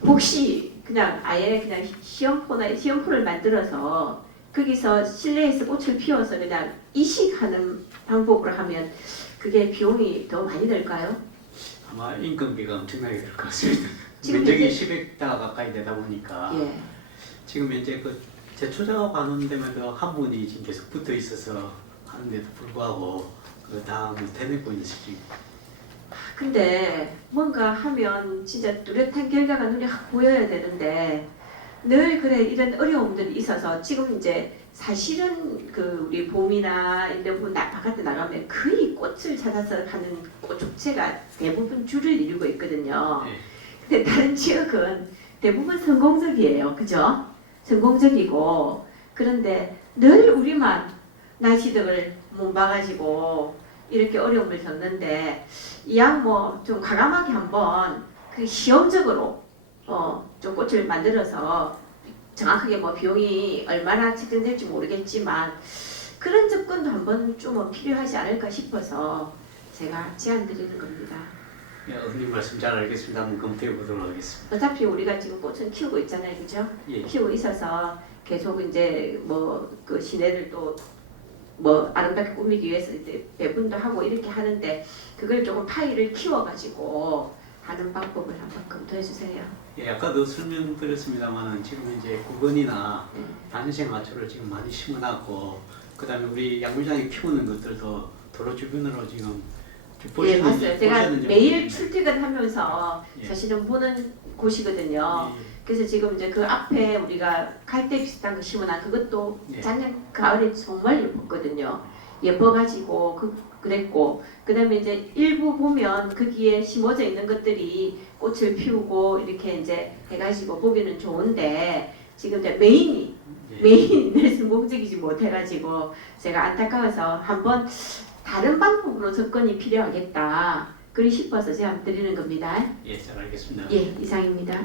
혹시 그냥 아예 그냥 시험포를 만들어서 거기서 실내에서 꽃을 피워서 그냥 이식하는 방법으로 하면 그게 비용이 더 많이 들까요? 아마 인건비가 엄청나게 들 것 같습니다. 지금 면적이 이제- 10헥타르 가까이 되다 보니까 예. 지금 현재 그 제초작업 하는 데마다 한 분이 지금 계속 붙어 있어서 하는데도 불구하고 그 다음을 대내고 있는 시기입니다. 근데 뭔가 하면 진짜 뚜렷한 결과가 눈에 확 보여야 되는데 늘 그래 이런 어려움들이 있어서 지금 이제 사실은 그 우리 봄이나 이런 부분 바깥에 나가면 거의 꽃을 찾아서 가는 꽃축제가 대부분 줄을 이루고 있거든요. 네. 근데 다른 지역은 대부분 성공적이에요. 그죠? 성공적이고 그런데 늘 우리만 날씨덕을 못 봐가지고 이렇게 어려움을 겪는데 이왕 뭐 좀 과감하게 한번 그 시험적으로 좀 꽃을 만들어서 정확하게 뭐 비용이 얼마나 책정될지 모르겠지만 그런 접근도 한번 좀 필요하지 않을까 싶어서 제가 제안 드리는 겁니다. 예, 의원님 말씀 잘 알겠습니다. 한번 검토해 보도록 하겠습니다. 어차피 우리가 지금 꽃은 키우고 있잖아요, 그죠? 예. 키우고 있어서 계속 이제 뭐 그 시내를 또 뭐 아름답게 꾸미기 위해서 이제 배분도 하고 이렇게 하는데 그걸 조금 파이를 키워가지고 하는 방법을 한번 검토해 주세요. 예, 아까도 설명드렸습니다만은 지금 이제 구근이나 단생 화초를 지금 많이 심어놨고 그다음에 우리 약물장에 키우는 것들도 도로 주변으로 지금 예, 봤어요. 제가 보셨는지 매일 모르겠는데. 출퇴근하면서 예. 사실은 보는 곳이거든요. 예, 그래서 지금 이제 그 앞에 우리가 갈대 비슷한 거 심어놔 그것도 예. 작년 가을에 정말 예뻤거든요. 예뻐가지고 그랬고 그다음에 이제 일부 보면 거기에 심어져 있는 것들이 꽃을 피우고 이렇게 이제 해가지고 보기는 좋은데 지금 이제 예. 메인을 성공적이지 못해가지고 제가 안타까워서 한번 다른 방법으로 접근이 필요하겠다. 그리 싶어서 제안 드리는 겁니다. 예, 잘 알겠습니다. 예, 이상입니다.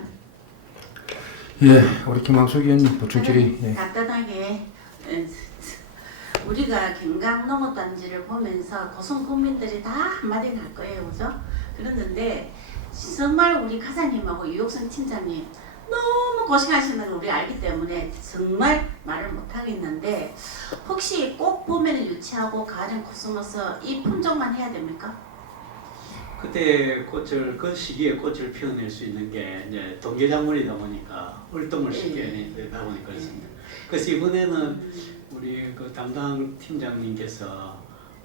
예, 우리 김학숙 의원님 보충 질의. 예. 간단하게 우리가 경강농업단지를 보면서 고성 국민들이 다 한마디는 할 거예요, 그죠? 그랬는데 정말 우리 가사님하고 유옥선 팀장님 너무 고생하시는 걸 우리 알기 때문에 정말 말을 못 하겠는데 혹시 꼭 봄에는 유치하고 가을엔 코스모스 이 품종만 해야 됩니까? 그때 꽃을 그 시기에 꽃을 피워낼 수 있는 게 이제 동계작물이다 보니까 활동을 쉽게 되다 보니까 그렇습니다. 그래서 이번에는 우리 그 담당 팀장님께서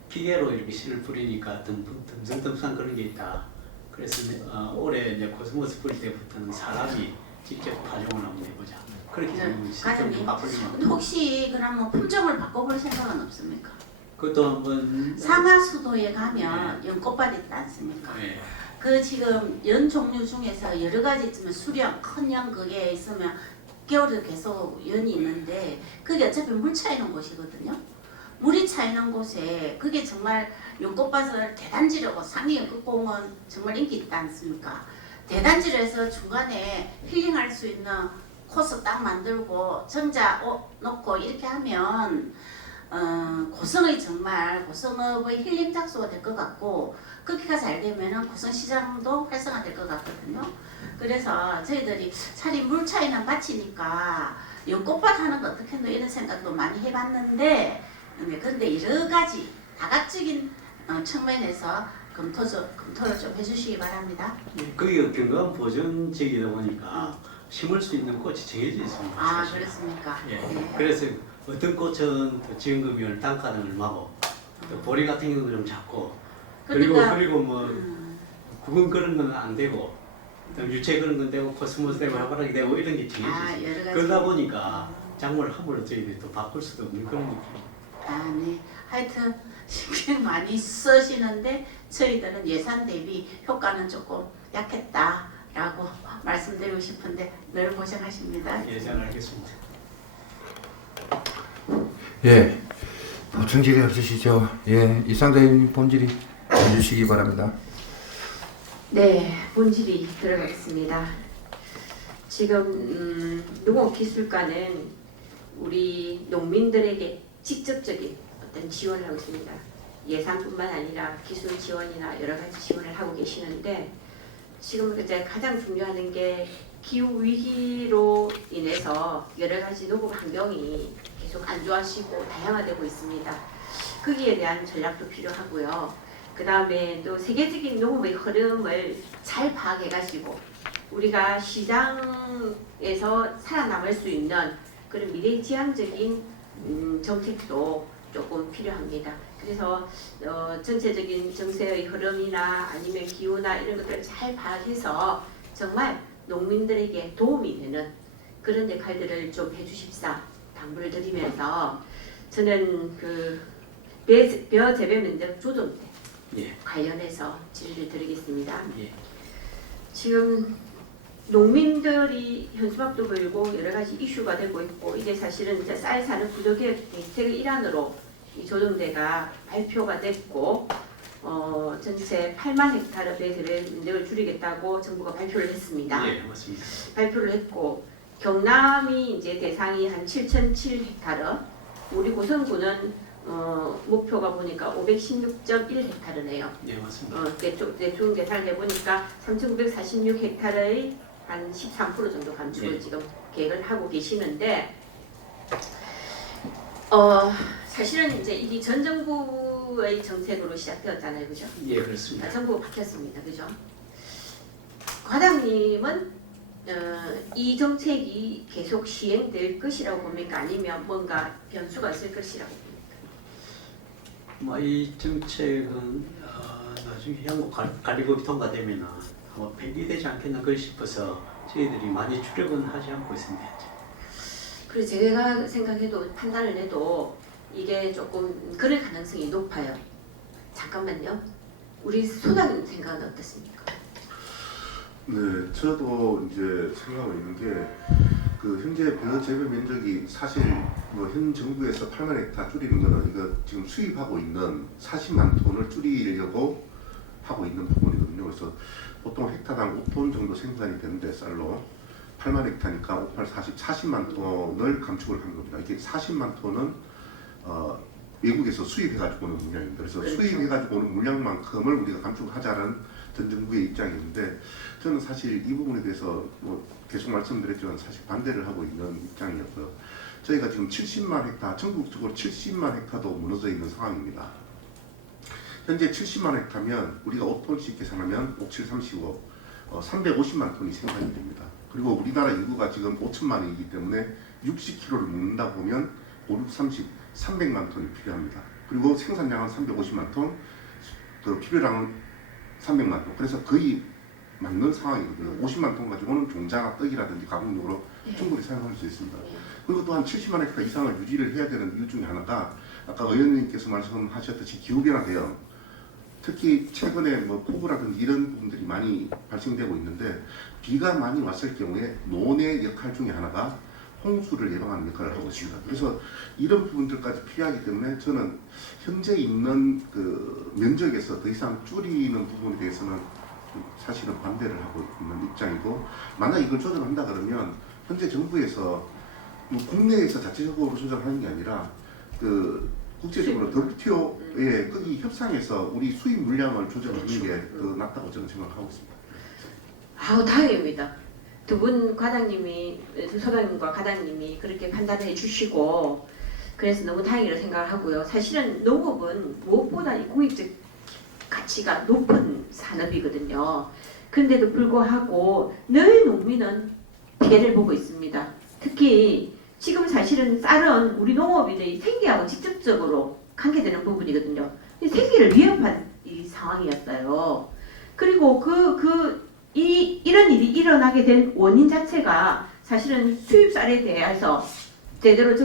기계로 이렇게 씨를 뿌리니까 듬성듬성 그런 게 있다. 그래서 올해 이제 코스모스 뿌릴 때부터는 사람이 직접 가정을 한번 해보자. 그렇게 지금 시스템을 과장님, 바꾸려고. 근데 혹시 그럼 뭐 품종을 바꿔볼 생각은 없습니까? 그것도 한번 상하수도에 가면 연꽃밭이 있지 않습니까? 예. 그 지금 연 종류 중에서 여러 가지 있으면 수령, 큰 연 그게 있으면 겨울에도 계속 연이 있는데 그게 어차피 물 차이는 곳이거든요. 물이 차이는 곳에 그게 정말 연꽃밭을 대단지르고 상위 연꽃공원 정말 인기 있지 않습니까? 대단지를 해서 중간에 힐링할 수 있는 코스 딱 만들고 정자 놓고 이렇게 하면 고성의 정말 고성업의 힐링 장소가 될 것 같고 그렇게가 잘 되면 고성시장도 활성화될 것 같거든요. 그래서 저희들이 차라리 물 차이는 밭이니까 연꽃밭 하는 거 어떻게 했노 이런 생각도 많이 해봤는데 근데 여러 가지 다각적인 측면에서 검토를 좀 해주시기 바랍니다. 거기가 경관 보존 지역이다 보니까 심을 수 있는 꽃이 정해져 있습니다. 아 사실은. 그렇습니까? 예. 네. 그래서 어떤 꽃은 또 지원금이 단가는 얼마고 또 보리 같은 경우는 좀 작고 그리고 그러니까 뭐 구근 그런 건 안 되고 또 유채 그런 건 되고 코스모스 되고 해바라기 되고 이런 게 정해져 아, 있어요. 여러 가지. 그러다 보니까 작물을 함부로 저희들이 또 바꿀 수도 없는 그런 느낌. 아, 네. 하여튼 신경 많이 쓰시는데 저희들은 예산 대비 효과는 조금 약했다라고 말씀드리고 싶은데 늘 고생하십니다. 예, 잘 알겠습니다. 예, 보충질이 없으시죠? 예, 이상적인 본질이 해주시기 바랍니다. 네, 본질이 들어가겠습니다. 지금 농업기술과는 우리 농민들에게 직접적인 어떤 지원을 하고 있습니다. 예산뿐만 아니라 기술 지원이나 여러 가지 지원을 하고 계시는데 지금 이제 가장 중요한 게 기후 위기로 인해서 여러 가지 농업 환경이 계속 안 좋아지고 다양화되고 있습니다. 거기에 대한 전략도 필요하고요. 그 다음에 또 세계적인 농업의 흐름을 잘 파악해가지고 우리가 시장에서 살아남을 수 있는 그런 미래지향적인 정책도 조금 필요합니다. 그래서 전체적인 정세의 흐름이나 아니면 기후나 이런 것들을 잘 파악해서 정말 농민들에게 도움이 되는 그런 역할들을 좀 해주십사 당부를 드리면서 저는 벼 재배 면적 조정제 예. 관련해서 질의를 드리겠습니다. 예. 지금 농민들이 현수막도 걸고 여러 가지 이슈가 되고 있고 이게 사실은 이제 쌀 사는 구조개혁 대책의 일환으로 이 조정대가 발표가 됐고 전체 8만 헥타르 배수의 면적을 줄이겠다고 정부가 발표를 했습니다. 예, 맞습니다. 발표를 했고 경남이 이제 대상이 한 7,007헥타르, 우리 고성군은 목표가 보니까 516.1헥타르네요. 예, 맞습니다. 대충 계산을 해보니까 3,946헥타르의 한 13% 정도 감축을 예. 지금 계획을 하고 계시는데 사실은 이제 이게 전 정부의 정책으로 시작되었잖아요, 그죠? 예, 그렇습니다. 정부가 바뀌었습니다, 그죠? 과장님은 이 정책이 계속 시행될 것이라고 봅니까? 아니면 뭔가 변수가 있을 것이라고 봅니까? 이 정책은 나중에 양국 관리법이 통과되면 아마 폐기되지 않겠나 그 싶어서 저희들이 많이 주력은 하지 않고 있습니다. 그리고 제가 생각해도 판단을 해도 이게 조금 그럴 가능성이 높아요. 잠깐만요. 우리 소장님 생각은 어떻습니까? 네, 저도 이제 생각하고 있는 게 현재 벼 재배 면적이 사실 현 정부에서 8만 헥타 줄이는 거는 이거 지금 수입하고 있는 40만 톤을 줄이려고 하고 있는 부분이거든요. 그래서 보통 헥타당 5톤 정도 생산이 되는데 쌀로 8만 헥타니까 5, 8, 40만 톤을 감축을 한 겁니다. 이게 40만 톤은 외국에서 수입해가지고 오는 물량입니다. 그래서 그렇죠. 수입해가지고 오는 물량만큼을 우리가 감축하자는 전 정부의 입장이었는데 저는 사실 이 부분에 대해서 계속 말씀드렸지만 사실 반대를 하고 있는 입장이었고요. 저희가 지금 70만 헥타, 전국적으로 70만 헥타도 무너져 있는 상황입니다. 현재 70만 헥타면 우리가 5톤씩 계산하면 5, 7, 35, 350만 톤이 생산이 됩니다. 그리고 우리나라 인구가 지금 5천만이기 때문에 60kg를 먹는다 보면 5, 6, 30, 300만 톤이 필요합니다. 그리고 생산량은 350만 톤, 필요량은 300만 톤. 그래서 거의 맞는 상황이거든요. 50만 톤 가지고는 종자나 떡이라든지 가공용으로 충분히 사용할 수 있습니다. 그리고 또한 70만 헥타 이상을 유지를 해야 되는 이유 중에 하나가 아까 의원님께서 말씀하셨듯이 기후변화 대응, 특히 최근에 폭우라든지 이런 부분들이 많이 발생되고 있는데 비가 많이 왔을 경우에 논의 역할 중에 하나가 홍수를 예방하는 역할을 하고 있습니다. 그래서 이런 부분들까지 필요하기 때문에 저는 현재 있는 면적에서 더 이상 줄이는 부분에 대해서는 사실은 반대를 하고 있는 입장이고, 만약 이걸 조정한다 그러면 현재 정부에서 국내에서 자체적으로 조정하는 게 아니라 국제적으로 WTO에 거기 협상에서 우리 수입 물량을 조정하는 게 더 낫다고 저는 생각하고 있습니다. 아우 다행입니다. 두 분 과장님이 소장님과 과장님이 그렇게 판단을 해주시고 그래서 너무 다행이라고 생각을 하고요. 사실은 농업은 무엇보다 이 공익적 가치가 높은 산업이거든요. 그런데도 불구하고 늘 농민은 피해를 보고 있습니다. 특히 지금 사실은 쌀은 우리 농업인의 생계하고 직접적으로 관계되는 부분이거든요. 생계를 위협한 이 상황이었어요. 그리고 이런 일이 일어나게 된 원인 자체가 사실은 수입 쌀에 대해서 제대로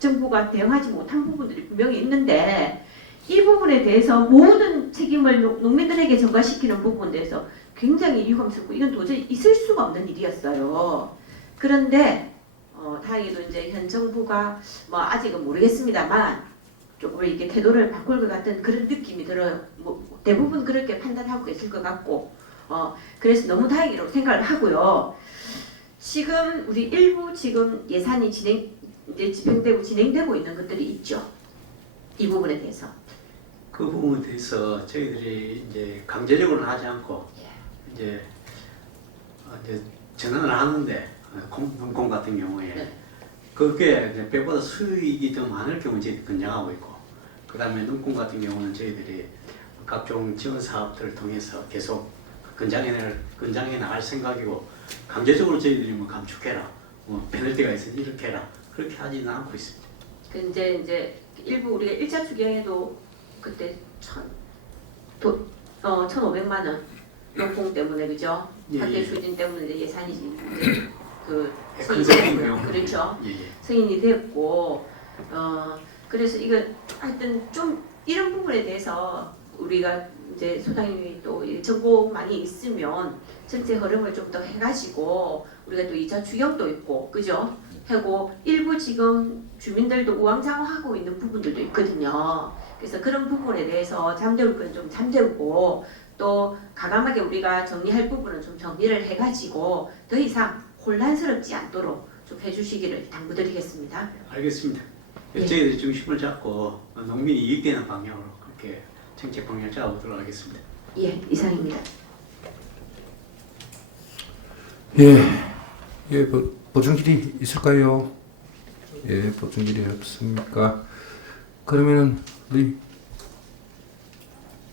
정부가 대응하지 못한 부분들이 분명히 있는데 이 부분에 대해서 모든 책임을 농민들에게 전가시키는 부분에 대해서 굉장히 유감스럽고 이건 도저히 있을 수가 없는 일이었어요. 그런데 다행히도 이제 현 정부가 뭐 아직은 모르겠습니다만 조금 이렇게 태도를 바꿀 것 같은 그런 느낌이 들어요. 뭐 대부분 그렇게 판단하고 계실 것 같고 그래서 너무 다행이라고 생각을 하고요. 지금 우리 일부 지금 예산이 이제 집행되고 진행되고 있는 것들이 있죠. 이 부분에 대해서. 그 부분에 대해서 저희들이 이제 강제적으로는 하지 않고 이제 전환을 하는데 콩 같은 경우에 네. 그게 이제 배보다 수익이 더 많을 경우 저희 권장하고 있고 그 다음에 눈콩 같은 경우는 저희들이 각종 지원 사업들을 통해서 계속 권장해 나갈 생각이고 강제적으로 저희들이 뭐 감축해라 뭐 페널티가 있으니 이렇게 해라 그렇게 하지는 않고 있습니다. 근데 이제 일부 우리가 1차 추경에도 그때 1,500만 원 농공 때문에 그죠? 예, 학교 예. 추진 때문에 이제 예산이 이제 큰 승인이 성인이요. 됐고요. 그렇죠. 예, 예. 승인이 됐고 그래서 이거 하여튼 좀 이런 부분에 대해서 우리가 이제 소장님이 또 정보 많이 있으면 전체 흐름을 좀 더 해가지고 우리가 또 2차 추경도 있고 그죠? 하고 일부 지금 주민들도 우왕좌왕하고 있는 부분들도 있거든요. 그래서 그런 부분에 대해서 잠재울 건 좀 잠재우고 또 과감하게 우리가 정리할 부분은 좀 정리를 해가지고 더 이상 혼란스럽지 않도록 좀 해주시기를 당부드리겠습니다. 알겠습니다. 예. 저희들이 중심을 잡고 농민이 이익되는 방향으로 그렇게 정책 방향을 잡아보도록 하겠습니다. 예, 이상입니다. 예, 보충질의 있을까요? 예, 보충질의 없습니까? 그러면은 우리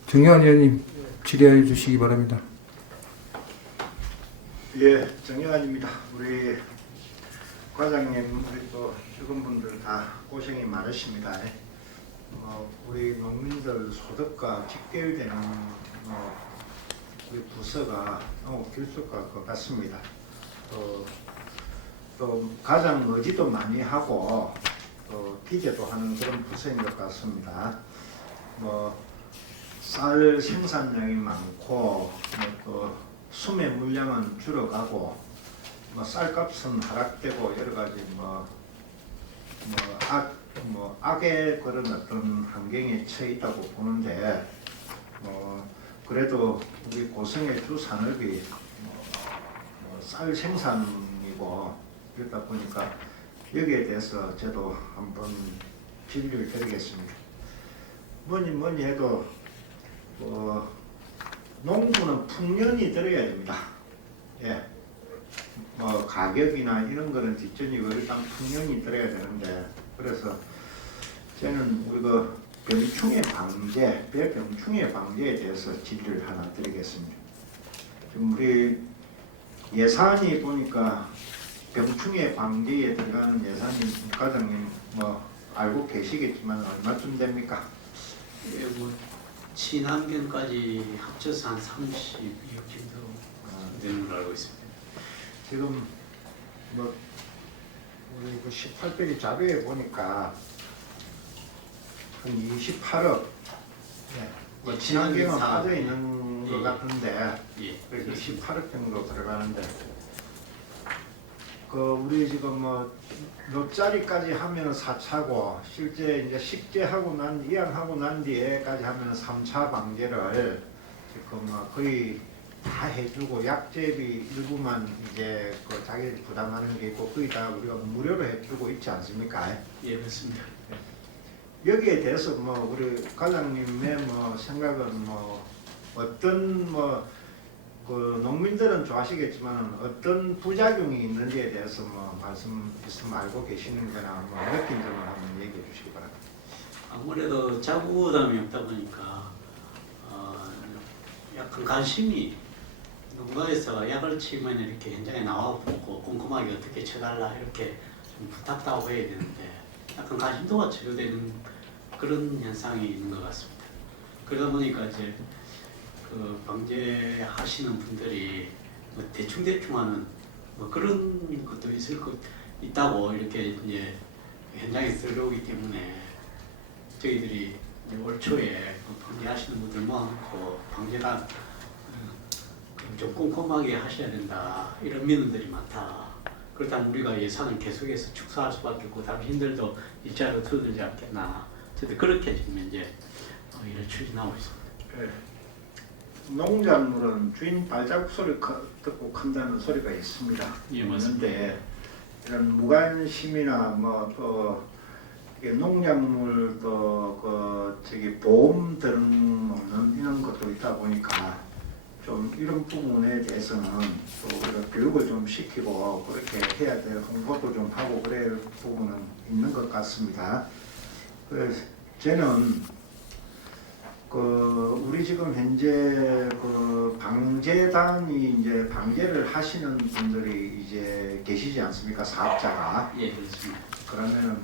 정의환 의원님 질의해 주시기 바랍니다. 예, 정영환입니다. 우리 과장님, 우리 또 직원분들 다 고생이 많으십니다. 우리 농민들 소득과 직결되는 우리 부서가 너무 길쭉할 것 같습니다. 또 가장 의지도 많이 하고 또 기대도 하는 그런 부서인 것 같습니다. 쌀 생산량이 많고 또 수매 물량은 줄어가고 쌀값은 하락되고 여러 가지 악의 그런 어떤 환경에 처해 있다고 보는데 그래도 우리 고성의 주 산업이 쌀 생산이고 그러다 보니까 여기에 대해서 저도 한번 질의를 드리겠습니다. 뭐니 해도 농부는 풍년이 들어야 됩니다. 예. 가격이나 이런 거는 뒷전이고 일단 풍년이 들어야 되는데 그래서 저는 우리 병충해 방제, 벼병충해 방제에 대해서 질의를 하나 드리겠습니다. 지금 우리 예산이 보니까 병충해 방제에 들어가는 예산이 과장님 알고 계시겠지만 얼마쯤 됩니까? 예, 친환경까지 합쳐서 한 32억 정도 되는 걸로 알고 있습니다. 지금 우리 18페이지 자료에 보니까 한 28억 친환경은 빠져 있는 것 같은데 예, 그래서 18억 정도 들어가는데 우리 지금 롯자리까지 하면 4차고 실제 이제 식재하고 이양하고 난 뒤에까지 하면 3차 방제를 지금 거의 다 해주고 약재비 일부만 이제 자기들이 부담하는 게 있고 거의 다 우리가 무료로 해주고 있지 않습니까? 예, 그렇습니다. 여기에 대해서 우리 과장님의 생각은 어떤 농민들은 좋아하시겠지만 어떤 부작용이 있는지에 대해서 말씀 있으면 알고 계시는 거나 느낀 점을 한번 얘기해 주시기 바랍니다. 아무래도 자부담이 없다 보니까 약간 관심이 농가에서 약을 치면 이렇게 현장에 나와보고 꼼꼼하게 어떻게 쳐달라 이렇게 좀 좀 부탁다고 해야 되는데 약간 가심도가 제거되는 그런 현상이 있는 것 같습니다. 그러다 보니까 이제 그 방제하시는 분들이 뭐 대충 하는 뭐 그런 것도 있다고 이렇게 이제 현장에 들어오기 때문에 저희들이 이제 올 초에 방제하시는 분들 모아놓고 방제가 좀 꼼꼼하게 하셔야 된다 이런 민원들이 많다. 그렇다면 우리가 예산을 계속해서 축소할 수밖에 없고 당신들도 일자리로 들어들지 않겠나. 저도 그렇게 지금 이제 일을 추진하고 있습니다. 농작물은 주인 발자국 소리 듣고 큰다는 소리가 있습니다. 예, 맞습니다. 있는데 이런 무관심이나 뭐또 농작물도 보험 들어오는 이런 것도 있다 보니까 좀 이런 부분에 대해서는 또 우리가 교육을 좀 시키고 그렇게 해야 될 홍보도 좀 하고 그럴 부분은 있는 것 같습니다. 그래서 저는 우리 지금 현재 방제단이 이제 방제를 하시는 분들이 이제 계시지 않습니까? 사업자가. 예, 그렇습니다. 그러면은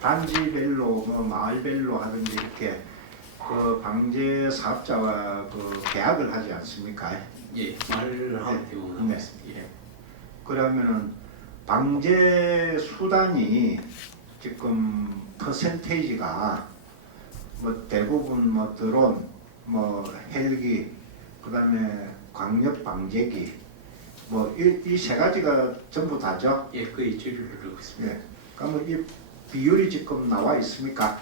단지별로 마을별로 하든지 이렇게 방제 사업자와 계약을 하지 않습니까? 예, 말을 하고 대응하고 네. 있습니다. 예. 그러면은 방제 수단이 지금 퍼센테이지가 대부분 드론, 헬기, 그다음에 광역 방제기, 이 세 가지가 전부 다죠. 예, 거의 주류를 하고 있습니다. 예. 그러면 이 비율이 지금 나와 있습니까?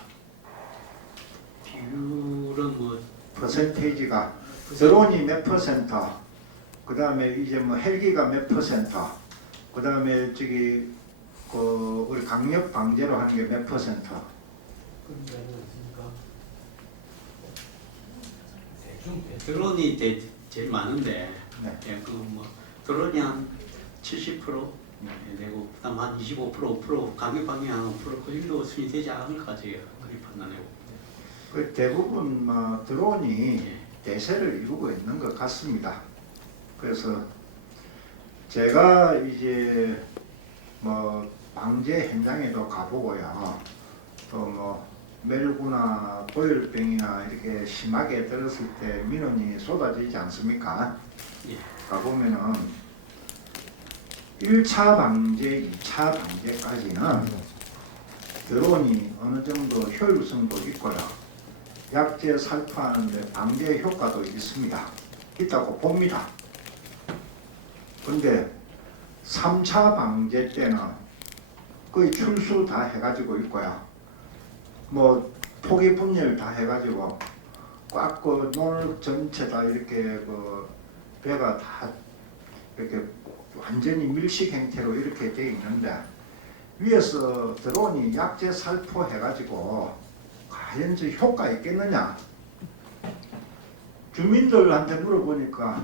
비율은 퍼센테이지가 드론이 몇 퍼센트, 그다음에 이제 헬기가 몇 퍼센트, 그다음에 우리 강력 방제로 하는 게 몇 퍼센트. 드론이 제일 많은데 네. 예, 드론이 한 70% 되고 그다음 한 25%, 5% 가격 방향 한 5%, 그 정도 수준이 되지 않을까 제가 그렇게 판단해요. 대부분 드론이 예. 대세를 이루고 있는 것 같습니다. 그래서 제가 이제 방제 현장에도 가보고요. 또 멜구나 고열병이나 이렇게 심하게 들었을 때 민원이 쏟아지지 않습니까? 예. 가보면은 1차 방제, 2차 방제까지는 드론이 어느 정도 효율성도 있고요. 약재 살포하는데 방제 효과도 있습니다. 있다고 봅니다. 근데 3차 방제 때는 거의 출수 다 해가지고 있고요. 포기 분열 다 해가지고 꽉 논 전체 다 이렇게 배가 다 이렇게 완전히 밀식 형태로 이렇게 돼 있는데 위에서 드론이 약재 살포 해가지고 과연 저 효과 있겠느냐? 주민들한테 물어보니까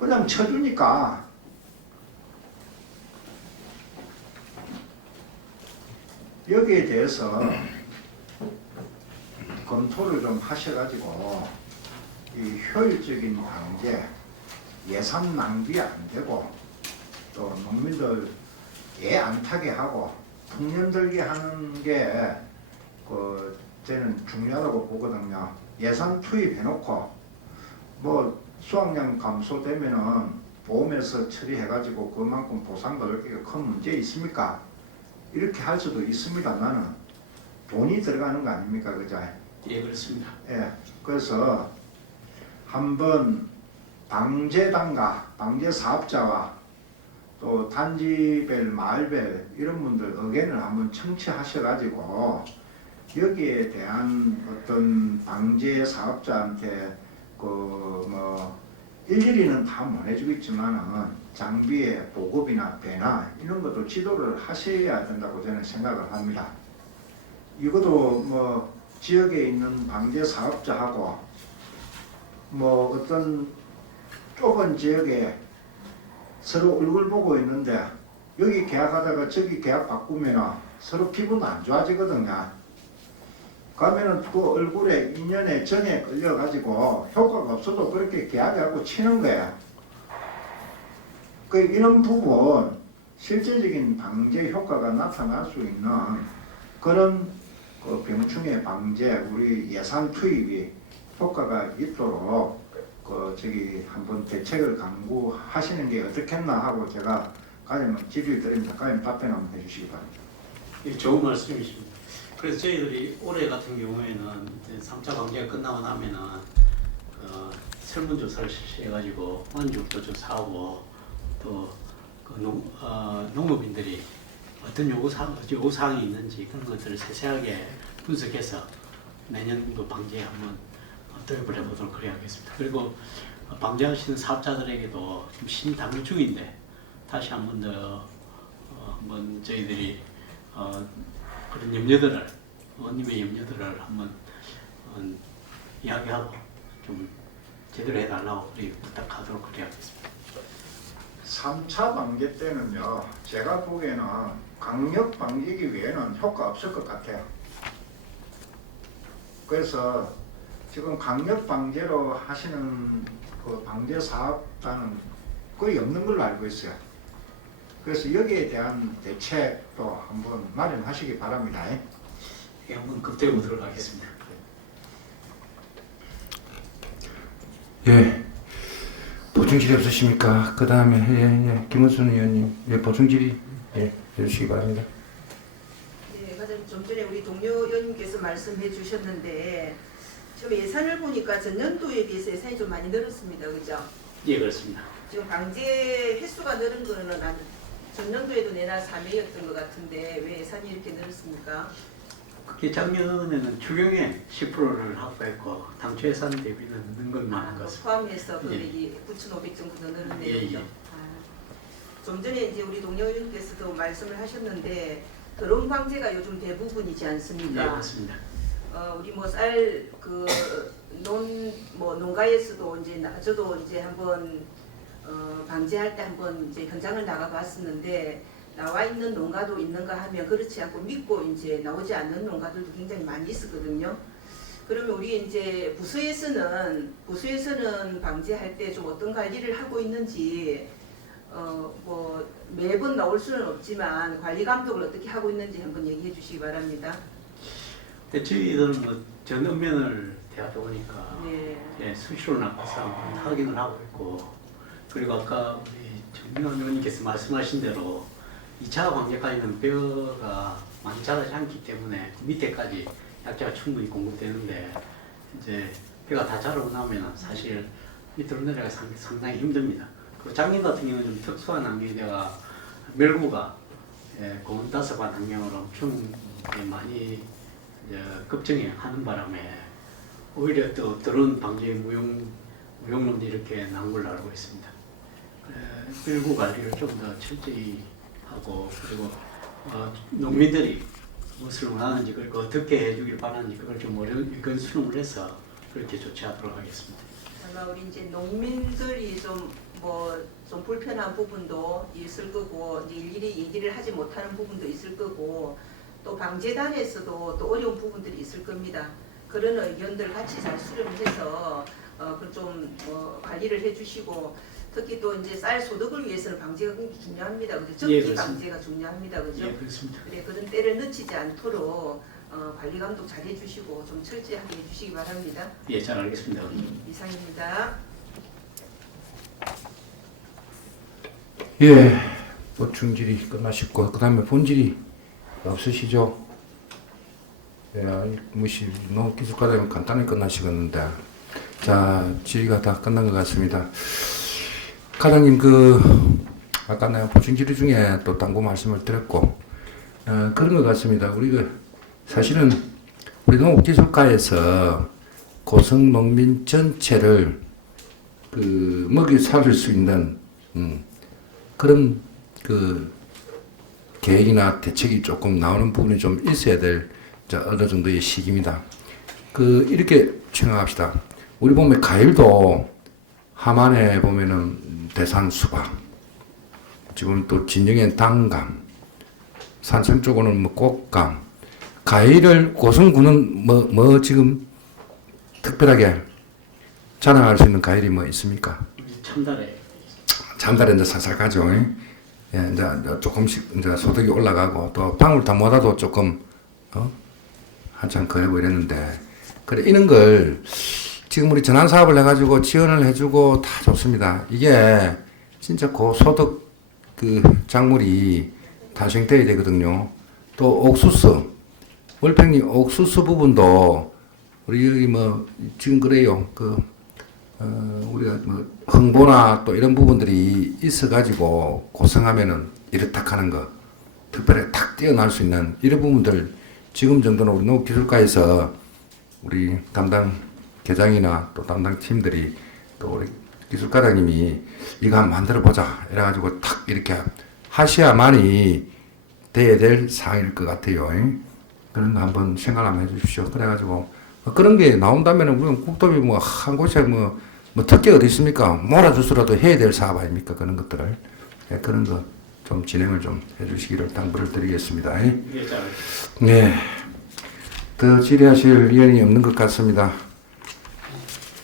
그냥 쳐주니까 여기에 대해서 검토를 좀 하셔가지고 이 효율적인 방제, 예산 낭비 안 되고 또 농민들 애 안 타게 하고 풍년 들게 하는 게 저는 중요하다고 보거든요. 예산 투입해놓고 수확량 감소되면은 보험에서 처리해가지고 그만큼 보상받을 게 큰 문제 있습니까? 이렇게 할 수도 있습니다. 나는 돈이 들어가는 거 아닙니까, 그죠? 예, 그렇습니다. 예, 그래서 한번 방제단과 방제 사업자와 또 단지별, 마을별 이런 분들 의견을 한번 청취하셔가지고 여기에 대한 어떤 방제 사업자한테 일일이는 다 못 해주겠지만은 장비의 보급이나 배나 이런 것도 지도를 하셔야 된다고 저는 생각을 합니다. 이것도 지역에 있는 방제 사업자하고 어떤 좁은 지역에 서로 얼굴 보고 있는데 여기 계약하다가 저기 계약 바꾸면 서로 기분 안 좋아지거든요. 그러면은 그 얼굴에 인연에 정에 걸려가지고 효과가 없어도 그렇게 계약하고 치는 거야. 이런 부분 실질적인 방제 효과가 나타날 수 있는 그런 그 병충해 방제 우리 예산 투입이 효과가 있도록 그 저기 한번 대책을 강구하시는 게 어떻겠나 하고 제가 가장 질의를 드립니다. 가장 답변 한번 해주시기 바랍니다. 예, 좋은 말씀이십니다. 그래서 저희들이 올해 같은 경우에는 이제 3차 방제가 끝나고 나면은 설문조사를 실시해가지고 만족도 조사하고 또 농업인들이 어떤 요구사항이 있는지 그런 것들을 세세하게 분석해서 내년도 방제에 한번 도입을 해보도록 그래야겠습니다. 그리고 방제하시는 사업자들에게도 좀 신당부 중인데 다시 한번 더 한번 저희들이 그런 염려들을 의원님의 염려들을 한번 이야기하고 좀 제대로 해달라고 우리 부탁하도록 그래야겠습니다. 3차 방제 때는요, 제가 보기에는 강력 방지기 외에는 효과 없을 것 같아요. 그래서 지금 강력 방제로 하시는 그 방제 사업단은 거의 없는 걸로 알고 있어요. 그래서 여기에 대한 대책도 한번 마련하시기 바랍니다. 예, 한번 급대해 보도록 하겠습니다. 예. 보충질의 없으십니까? 그 다음에 김원순 의원님 보충질의 해주시기 바랍니다. 네, 가장 좀 전에 우리 동료 의원님께서 말씀해 주셨는데 지금 예산을 보니까 전년도에 비해서 예산이 좀 많이 늘었습니다. 그죠? 예, 그렇습니다. 지금 방제 횟수가 늘은 거는 전년도에도 내나 3회였던 것 같은데 왜 예산이 이렇게 늘었습니까? 그게 작년에는 추경에 10%를 확보했고 당초 예산 대비는 는 것만 한 것을. 포함해서 예. 금액이 9,500 정도 더 늘었네요. 예, 그죠? 예. 좀 전에 이제 우리 동료 의원님께서도 말씀을 하셨는데 드론 방제가 요즘 대부분이지 예, 않습니까? 그렇습니다. 우리 뭐 쌀 그 농가에서도 이제 저도 이제 한번 방제할 때 한번 이제 현장을 나가 봤었는데 나와 있는 농가도 있는가 하면 그렇지 않고 믿고 이제 나오지 않는 농가들도 굉장히 많이 있었거든요. 그러면 우리 이제 부서에서는 방제할 때 좀 어떤 관리를 하고 있는지 뭐 매번 나올 수는 없지만 관리 감독을 어떻게 하고 있는지 한번 얘기해 주시기 바랍니다. 근데 저희들은 뭐 전면을 대하다 보니까 네. 예, 수시로 나가서 한번 확인을 하고 있고 그리고 아까 우리 정민원 의원님께서 말씀하신 대로 2차 방제까지는 뼈가 많이 자라지 않기 때문에 밑에까지 약재가 충분히 공급되는데 이제 뼈가 다 자라고 나면 사실 밑으로 내려가 상당히 힘듭니다. 그리고 작년 같은 경우는 좀 특수한 환경에다가 멸구가 고온 다습한 환경으로 엄청 많이 급증하는 바람에 오히려 또 드론 방제 무용론도 이렇게 나온 걸로 알고 있습니다. 멸구 관리를 좀 더 철저히 하고 그리고 농민들이 무엇을 원하는지 그리고 어떻게 해주길 바라는지 그걸 좀 의견 수렴을 해서 그렇게 조치하도록 하겠습니다. 아마 우리 이제 농민들이 좀 불편한 부분도 있을 거고 이제 일일이 얘기를 하지 못하는 부분도 있을 거고 또 방재단에서도 또 어려운 부분들이 있을 겁니다. 그런 의견들 같이 잘 수렴해서 좀 관리를 해주시고 특히 또 이제 쌀 소득을 위해서는 방제가 굉장히 중요합니다. 그죠? 적기 그렇습니다. 방제가 중요합니다. 그죠? 예, 그렇습니다. 그래 그런 때를 늦추지 않도록 관리 감독 잘 해주시고 좀 철저하게 해주시기 바랍니다. 예, 잘 알겠습니다. 이상입니다. 예, 보충질의 끝나셨고 그 다음에 본질의 없으시죠? 예, 농업기술과정은 간단히 끝나시겠는데 자 질의가 다 끝난 것 같습니다. 과장님 아까 내가 보충질의 중에 또 당부 말씀을 드렸고 그런 것 같습니다. 우리 사실은 우리 농업기술과에서 고성 농민 전체를 먹이 살릴 수 있는 그런 계획이나 대책이 조금 나오는 부분이 좀 있어야 될 어느 정도의 시기입니다. 이렇게 생각합시다. 우리 보면 과일도 함안에 보면은 대산 수박, 지금 또 진영엔 당감, 산성 쪽으로는 꽃감, 과일을 고성군은 지금 특별하게 자랑할 수 있는 과일이 뭐 있습니까? 참다래. 참다래 이제 살살 가죠. 예, 이제 조금씩 이제 소득이 올라가고 또 방울토마토도 조금 한참 거래고 이랬는데 그래 이런 걸 지금 우리 전환 사업을 해가지고 지원을 해주고 다 좋습니다. 이게 진짜 고소득 그 작물이 탄생돼야 되거든요. 또 옥수수 월평리 옥수수 부분도 우리 여기 뭐 지금 그래요. 우리가 뭐 흥보나 또 이런 부분들이 있어가지고 고생하면은 이렇다 하는 거 특별히 탁 뛰어날 수 있는 이런 부분들 지금 정도는 우리 농업기술과에서 우리 담당 계장이나 또 담당 팀들이 또 우리 기술과장님이 이거 한번 만들어 보자 이래가지고 탁 이렇게 하셔야만이 돼야 될 사항일 것 같아요. 그런 거 한번 생각 한번 해주십시오. 그래가지고 그런 게 나온다면은 우리는 국도비 뭐 한 곳에 뭐 특기 어디 있습니까? 몰아주서라도 해야 될 사업 아닙니까? 그런 것들을 그런 거 좀 진행을 좀 해주시기를 당부를 드리겠습니다. 네, 더 질의하실 의원이 없는 것 같습니다.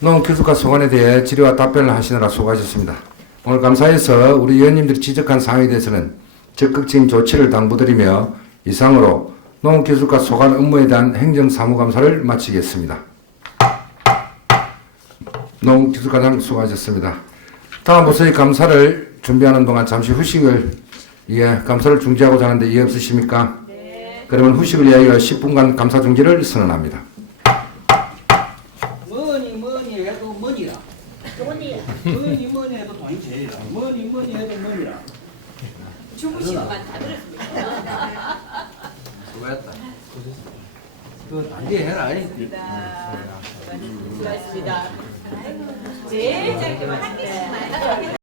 농기술과 소관에 대해 질의와 답변을 하시느라 수고하셨습니다. 오늘 감사해서 우리 의원님들이 지적한 사항에 대해서는 적극적인 조치를 당부드리며 이상으로 농기술과 소관 업무에 대한 행정사무감사를 마치겠습니다. 농기술과장 수고하셨습니다. 다음 부서의 감사를 준비하는 동안 잠시 후식을 감사를 중지하고자 하는데 이해 없으십니까? 네. 그러면 후식을 위하여 10분간 감사 중지를 선언합니다. 뭐니 해도 뭐니라. 뭐니 해도 돈이 제일이라. 뭐니 해도 뭐니라. 주무시는 만 다 들었습니다. 수고했다. 그거 단지해라. 수고하셨습니다. 제일 짧게 맞는데.